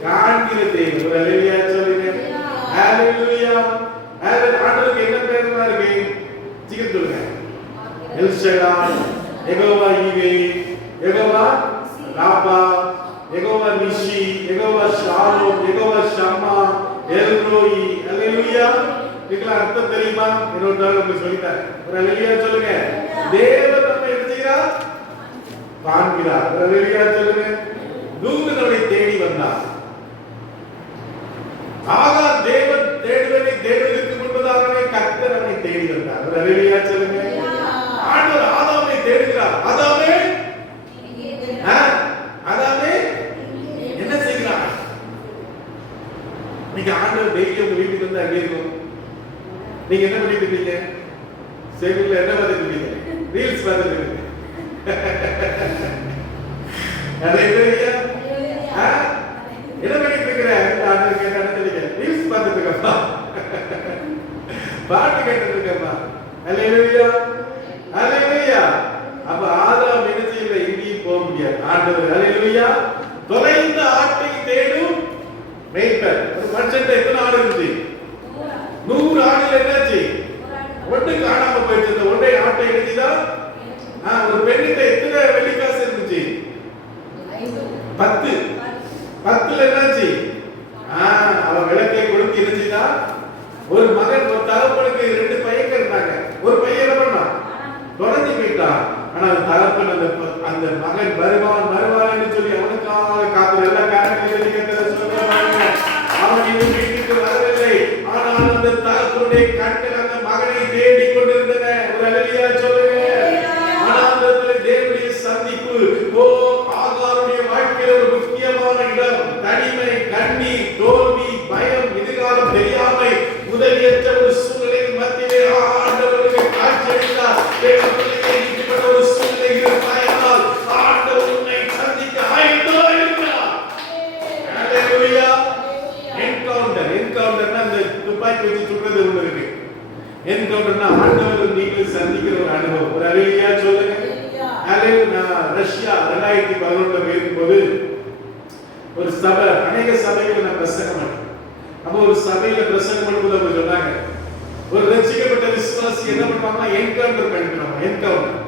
காண்கிற தேவன். ஒரு அல்லேலூயா சொல்லுங்க. ஹalleluya. ஆண்டவருக்கு என்ன பேர்லாம் இருக்கு? சீக்கிரம் சொல்லுங்க. எல் ஷடாய், யெகோவா ஈவே, Jehovah Rapha, Jehovah Nissi, Jehovah Shalom, Jehovah Shammah, El Roi. ஹalleluya. இதுக்கு அர்த்தம் தெரியுமா? இன்னொரு தடவை உங்களுக்கு சொல்லித்தரேன். ஒரு ஹalleluya சொல்லுங்க. தேவன் நம்மை என்ன செய்கிறார்? காண்கிறார். ஒரு ஹalleluya சொல்லுங்க. தூதன் நம்மை தேடி வந்தார். ஆகார் தேவன் தேடுவதை தேடுவதற்கு முன்பதாகவே கர்த்தர் நம்மை தேடி வந்தார். ஒரு ஹalleluya சொல்லுங்க. ஆண்டவர் ஆதாமை தேடுகிறார். ஆதாமே ஆதாமே என்ன செய்கிறார்? நீங்க ஆண்டவர் டெய்லி உங்க வீட்டுக்கு வந்து அங்கே இருக்கும். நீங்க என்ன பண்ணிட்டு இருக்கீங்க? செல்லுல என்ன பார்த்துட்டு இருக்கீங்க? ரீல்ஸ் பார்த்துட்டு இருக்கீங்க. ஹalleluya. என்ன பண்ணிட்டு இருக்கீங்க? ஆண்டவர் கேட்டானே தெரியல. ரீல்ஸ் பார்த்துட்டு இருக்கப்பா. பாட்டு கேட்டுட்டு இருக்கப்பா. ஹalleluya. ஹalleluya. அப்ப ஆதாம் என்ன செய்யல? எங்கேயும் போக முடியாது. ஆண்டவர் ஹalleluya. தொலைந்த ஆட்டை தேடும் மேய்ப்பர். ஒரு மனுஷன்ட்ட எத்தனை ஆடு இருந்துச்சு? 100 ஆடுல என்னாச்சு? ஒண்ணு காணாம போயிடுச்சு. அந்த ஒன்றை ஆட்டை எடுத்துதா? ஒரு பெண்ணிட்ட எத்தனை வெள்ளிக்காசு இருந்துச்சு? 10. 10ல என்னாச்சு? அவ விளக்கை கொடுத்து இருந்துச்சுதா? ஒரு மகன், ஒரு தகப்பனுக்கு 2 பையன் இருந்தாங்க. ஒரு பையன் என்ன பண்ணான்? தொலைஞ்சு போயிட்டான். ஆனா தகப்பன் அந்த மகன் வருவான்னு சொல்லி அவனுக்காக காத்து எல்லா காரணங்களையும் சொல்றாங்க. அவன் இன்னும் வீட்டுக்கு வரவில்லை. ஆனால் அந்த தகப்பனுடைய கண்கள் அந்த மகனை தேடி கொண்டிருந்தன. ஒரு ஹalleluya சொல்லுங்க. ஆனந்தத்தில் தேவனுடைய சந்திப்பு. ஆகாருடைய வாழ்க்கையில ஒரு முக்கியமான இடம். தனிமை, கண்ணீர், தோல்வி, பயம், எதிர்காலம் தெரியாமை, உதவியற்ற ஒரு சூழ்நிலையின் மத்தியிலே ஆண்டவருக்கு காட்சியளித்தார். தேவனுடைய இப்படிப்பட்ட ஒரு சூழ்நிலை இருந்தால் ஆண்டவர் உன்னை சந்திக்க ஆயத்தமாக இருக்கிறார். ஹalleluya. என்கவுண்டர்னா அந்த துப்பாக்கி வச்சு சுடுறது ஒண்ணு இருக்கு. என்கவுண்டர்னா ஆண்டவர் நீங்கள் சந்திக்கிற ஒரு அனுபவம். ஒரு ஹalleluya சொல்லுங்க. ஹalleluya. ரஷ்யா 2011 இருக்கும்போது ஒரு சபை, அநேக சபைகளை நான் பிரசங்கம் பண்ணேன். அப்போ ஒரு சபையில பிரசங்கம் பண்ணும்போது அவங்க சொன்னாங்க, ஒரு ரட்சிக்கப்பட்ட விசுவாசி என்ன பண்ணுவாங்கன்னா என்கவுண்டர் பண்ணிக்கிறாங்க. என்கவுண்டர்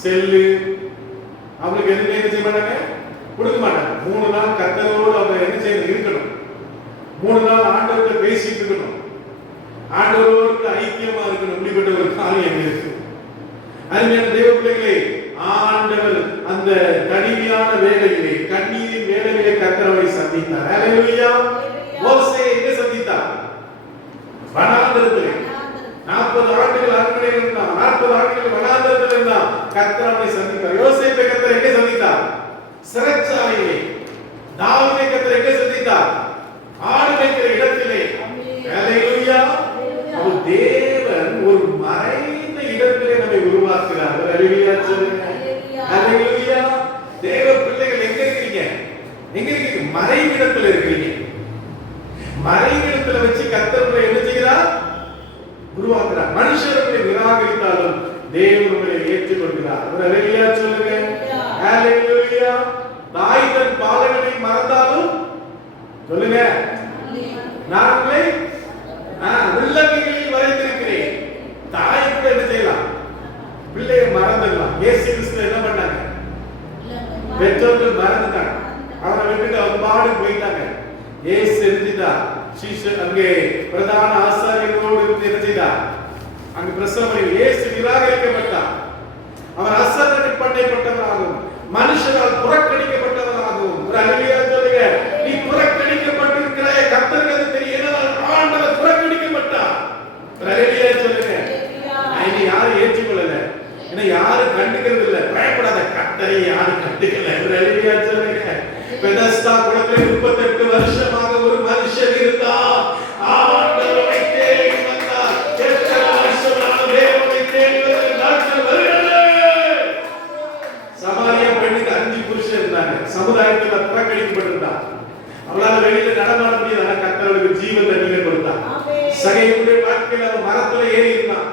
செல்லு அவங்களுக்கு எதுவுமே என்ன செய்ய மாட்டாங்க, கொடுக்க மாட்டாங்க. 3 நாள் கர்த்தரோடு அவங்க என்ன செய்யணும்? இருக்கணும். 3 நாள் ஆண்டவர்கிட்ட பேசிட்டு இருக்கணும். ஆண்டவரோடு ஐக்கியமா இருக்கணும். இப்படிப்பட்ட ஒரு காரியம் இருக்கு. அருமையான தேவ பிள்ளைகளே, ஆண்டவர் அந்த தனிமையான வேளையிலே, கண்ணீரின் வேளையிலே கர்த்தரை சந்தித்தார். ஹalleluya. மோசே எங்க சந்தித்தார்? வனாந்தரத்திலே. 40 ஆண்டுகள் அரண்மனையில் இருந்தான். 40 ஆண்டுகள் வனாந்தரத்தில் இருந்தான். கர்த்தரை சந்தித்தார். யோசேப்பை கர்த்தர் எங்க சந்தித்தார்? சிறைச்சாலையிலே. தாவீதை கர்த்தர் எங்க சந்தித்தார்? ஆடு மேய்க்கிற இடத்திலே. ஹalleluya. ஒரு தேவன் ஒரு மறைந்த இடத்திலே நம்மை உருவாக்குகிறார். ஹalleluya சொல்லுங்க. ஹalleluya. தேவ பிள்ளைகள் எங்க இருக்கீங்க? எங்க இருக்கீங்க? மறைவிடத்தில் இருக்கீங்க. மறைவிடத்தில் வச்சு கர்த்தர் என்ன செய்கிறார்? உருவாக்குறார். மனுஷர்களை நிராகரித்தாலும் தேவன் உங்களை ஏற்றுக்கொள்கிறார். ஹalleluya சொல்லுங்க. ஹalleluya. தாய் தன் பாலகனை மறந்தாலும் சொல்லுங்க, நான் உங்களை உள்ளங்கைகளில் வரைந்திருக்கிறேன். தாய் கூட என்ன செய்யலாம்? பிள்ளையை மறந்துடலாம். இயேசு கிறிஸ்து என்ன பண்ணாங்க? பெற்றோர்கள் மறந்துட்டாங்க. அவரை விட்டுட்டு அவங்க பாடு போயிட்டாங்க. இயேசு செஞ்சிட்டார். சீஷர் அங்கே பிரதான ஆசாரியர்களோடு இருந்து என்ன செய்தார்? அங்கு பிரசவம். இயேசு நிராகரிக்கப்பட்டார். அவர் அசரணை பண்ணப்பட்டவராகவும் மனுஷரால் புறக்கணிக்கப்பட்டவராகவும். ஒரு ஹalleluya சொல்லுங்க. நீ புறக்கணிக்கப்பட்டிருக்கிறாய். கர்த்தருக்கு அது தெரியும். ஆண்டவர் புறக்கணிக்கப்பட்டார். ஒரு ஹalleluya சொல்லுங்க. இனி யாரும் ஏற்றுக்கொள்ளல. ஏன்னா யாரும் கண்டுக்கிறது இல்ல. பயப்படாத, கர்த்தரை யாரும் கண்டுக்கல. ஒரு ஹalleluya சொல்லுங்க. பெதஸ்தா குளத்தில் 38 வருஷமாக ஒரு மனுஷன் இருந்தார். ஆண்டவரை தேடி வந்தார். எத்தனை வருஷமாக தேவனை தேடி வந்த நாட்கள் வருகிறது. சமாரியா பெண்ணுக்கு 5 புருஷன் இருந்தாங்க. சமுதாயத்துல புறக்கணிக்கப்பட்டிருந்தார். அவளால வெளியில நடமாட முடியாது. ஆனா கர்த்தருக்கு ஜீவன் தண்ணீரை கொடுத்தார். சகையுடைய வாழ்க்கையில அவன் மரத்துல ஏறி இருந்தான்.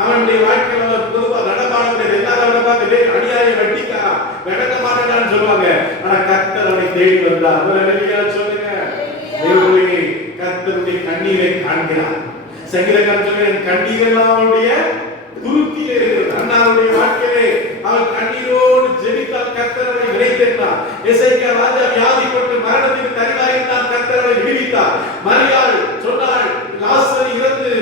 அவனுடைய வாழ்க்கையில அவர் பொதுவா நடமாட முடியாது. எல்லாரும் அவனை பார்த்து அநியாயம் வெட்டிக்காரா நடக்கமாட்டான்னு சொல்லுவாங்க. ஆனா கர்த்தர் அவனை தேடி வந்தார். ஹalleluya சொல்லுங்க. தேவனே, கர்த்தருடைய கண்ணீரை காண்கிறார். சங்கீதக்காரன் சொல்ற என் கண்ணீர் எல்லாம் அவருடைய துருத்தியிலே இருக்கிறது. அண்ணாவுடைய வாழ்க்கையிலே அவர் கண்ணீரோடு ஜெபித்தால் கர்த்தர் அவரை விடுவித்தார். எசேக்கியா ராஜா வியாதிப்பட்டு மரணத்துக்கு தருவாயிருந்தார், கர்த்தர் அவரை விடுவித்தார். மரியாள் சொன்னாள் லாசர் இறந்து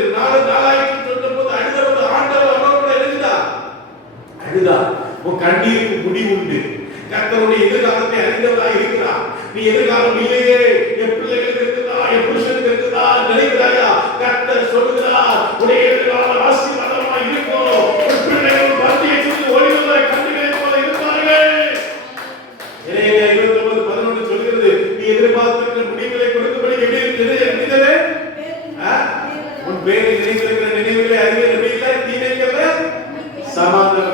நாளாயிற்று சொன்னபோது அழுதபோது ஆண்டவர் அவரோடு எழுந்தார். அழுதார். உன் கண்ணீருக்கு முடிவு உண்டு. கர்த்தருடைய எதிர்காலத்தை அறிந்தவராய் இருக்கிறார். நீ எதிர்காலம் இல்லையே, என் பிள்ளைகளுக்கு இருக்குதா, என் புருஷனுக்கு இருக்குதா நினைக்கிறாயா? கர்த்தர் சொல்லுகிறார் உடைய எதிர்காலம் ஆசீர்வாதமாய் இருக்கும். உன் பிள்ளைகள் பந்தியை சுற்றி ஓடிவதாய் கண்ணுகளை போல இருப்பார்கள். எரேமியா 29:11 சொல்கிறது, நீ எதிர்பார்த்திருக்கிற முடிவுகளை கொடுக்கும்படி எப்படி இருக்கிறது? உன் பேரில் நினைத்திருக்கிற நினைவுகளை அறிவே இல்லை, தீமைகளை சமாதானம்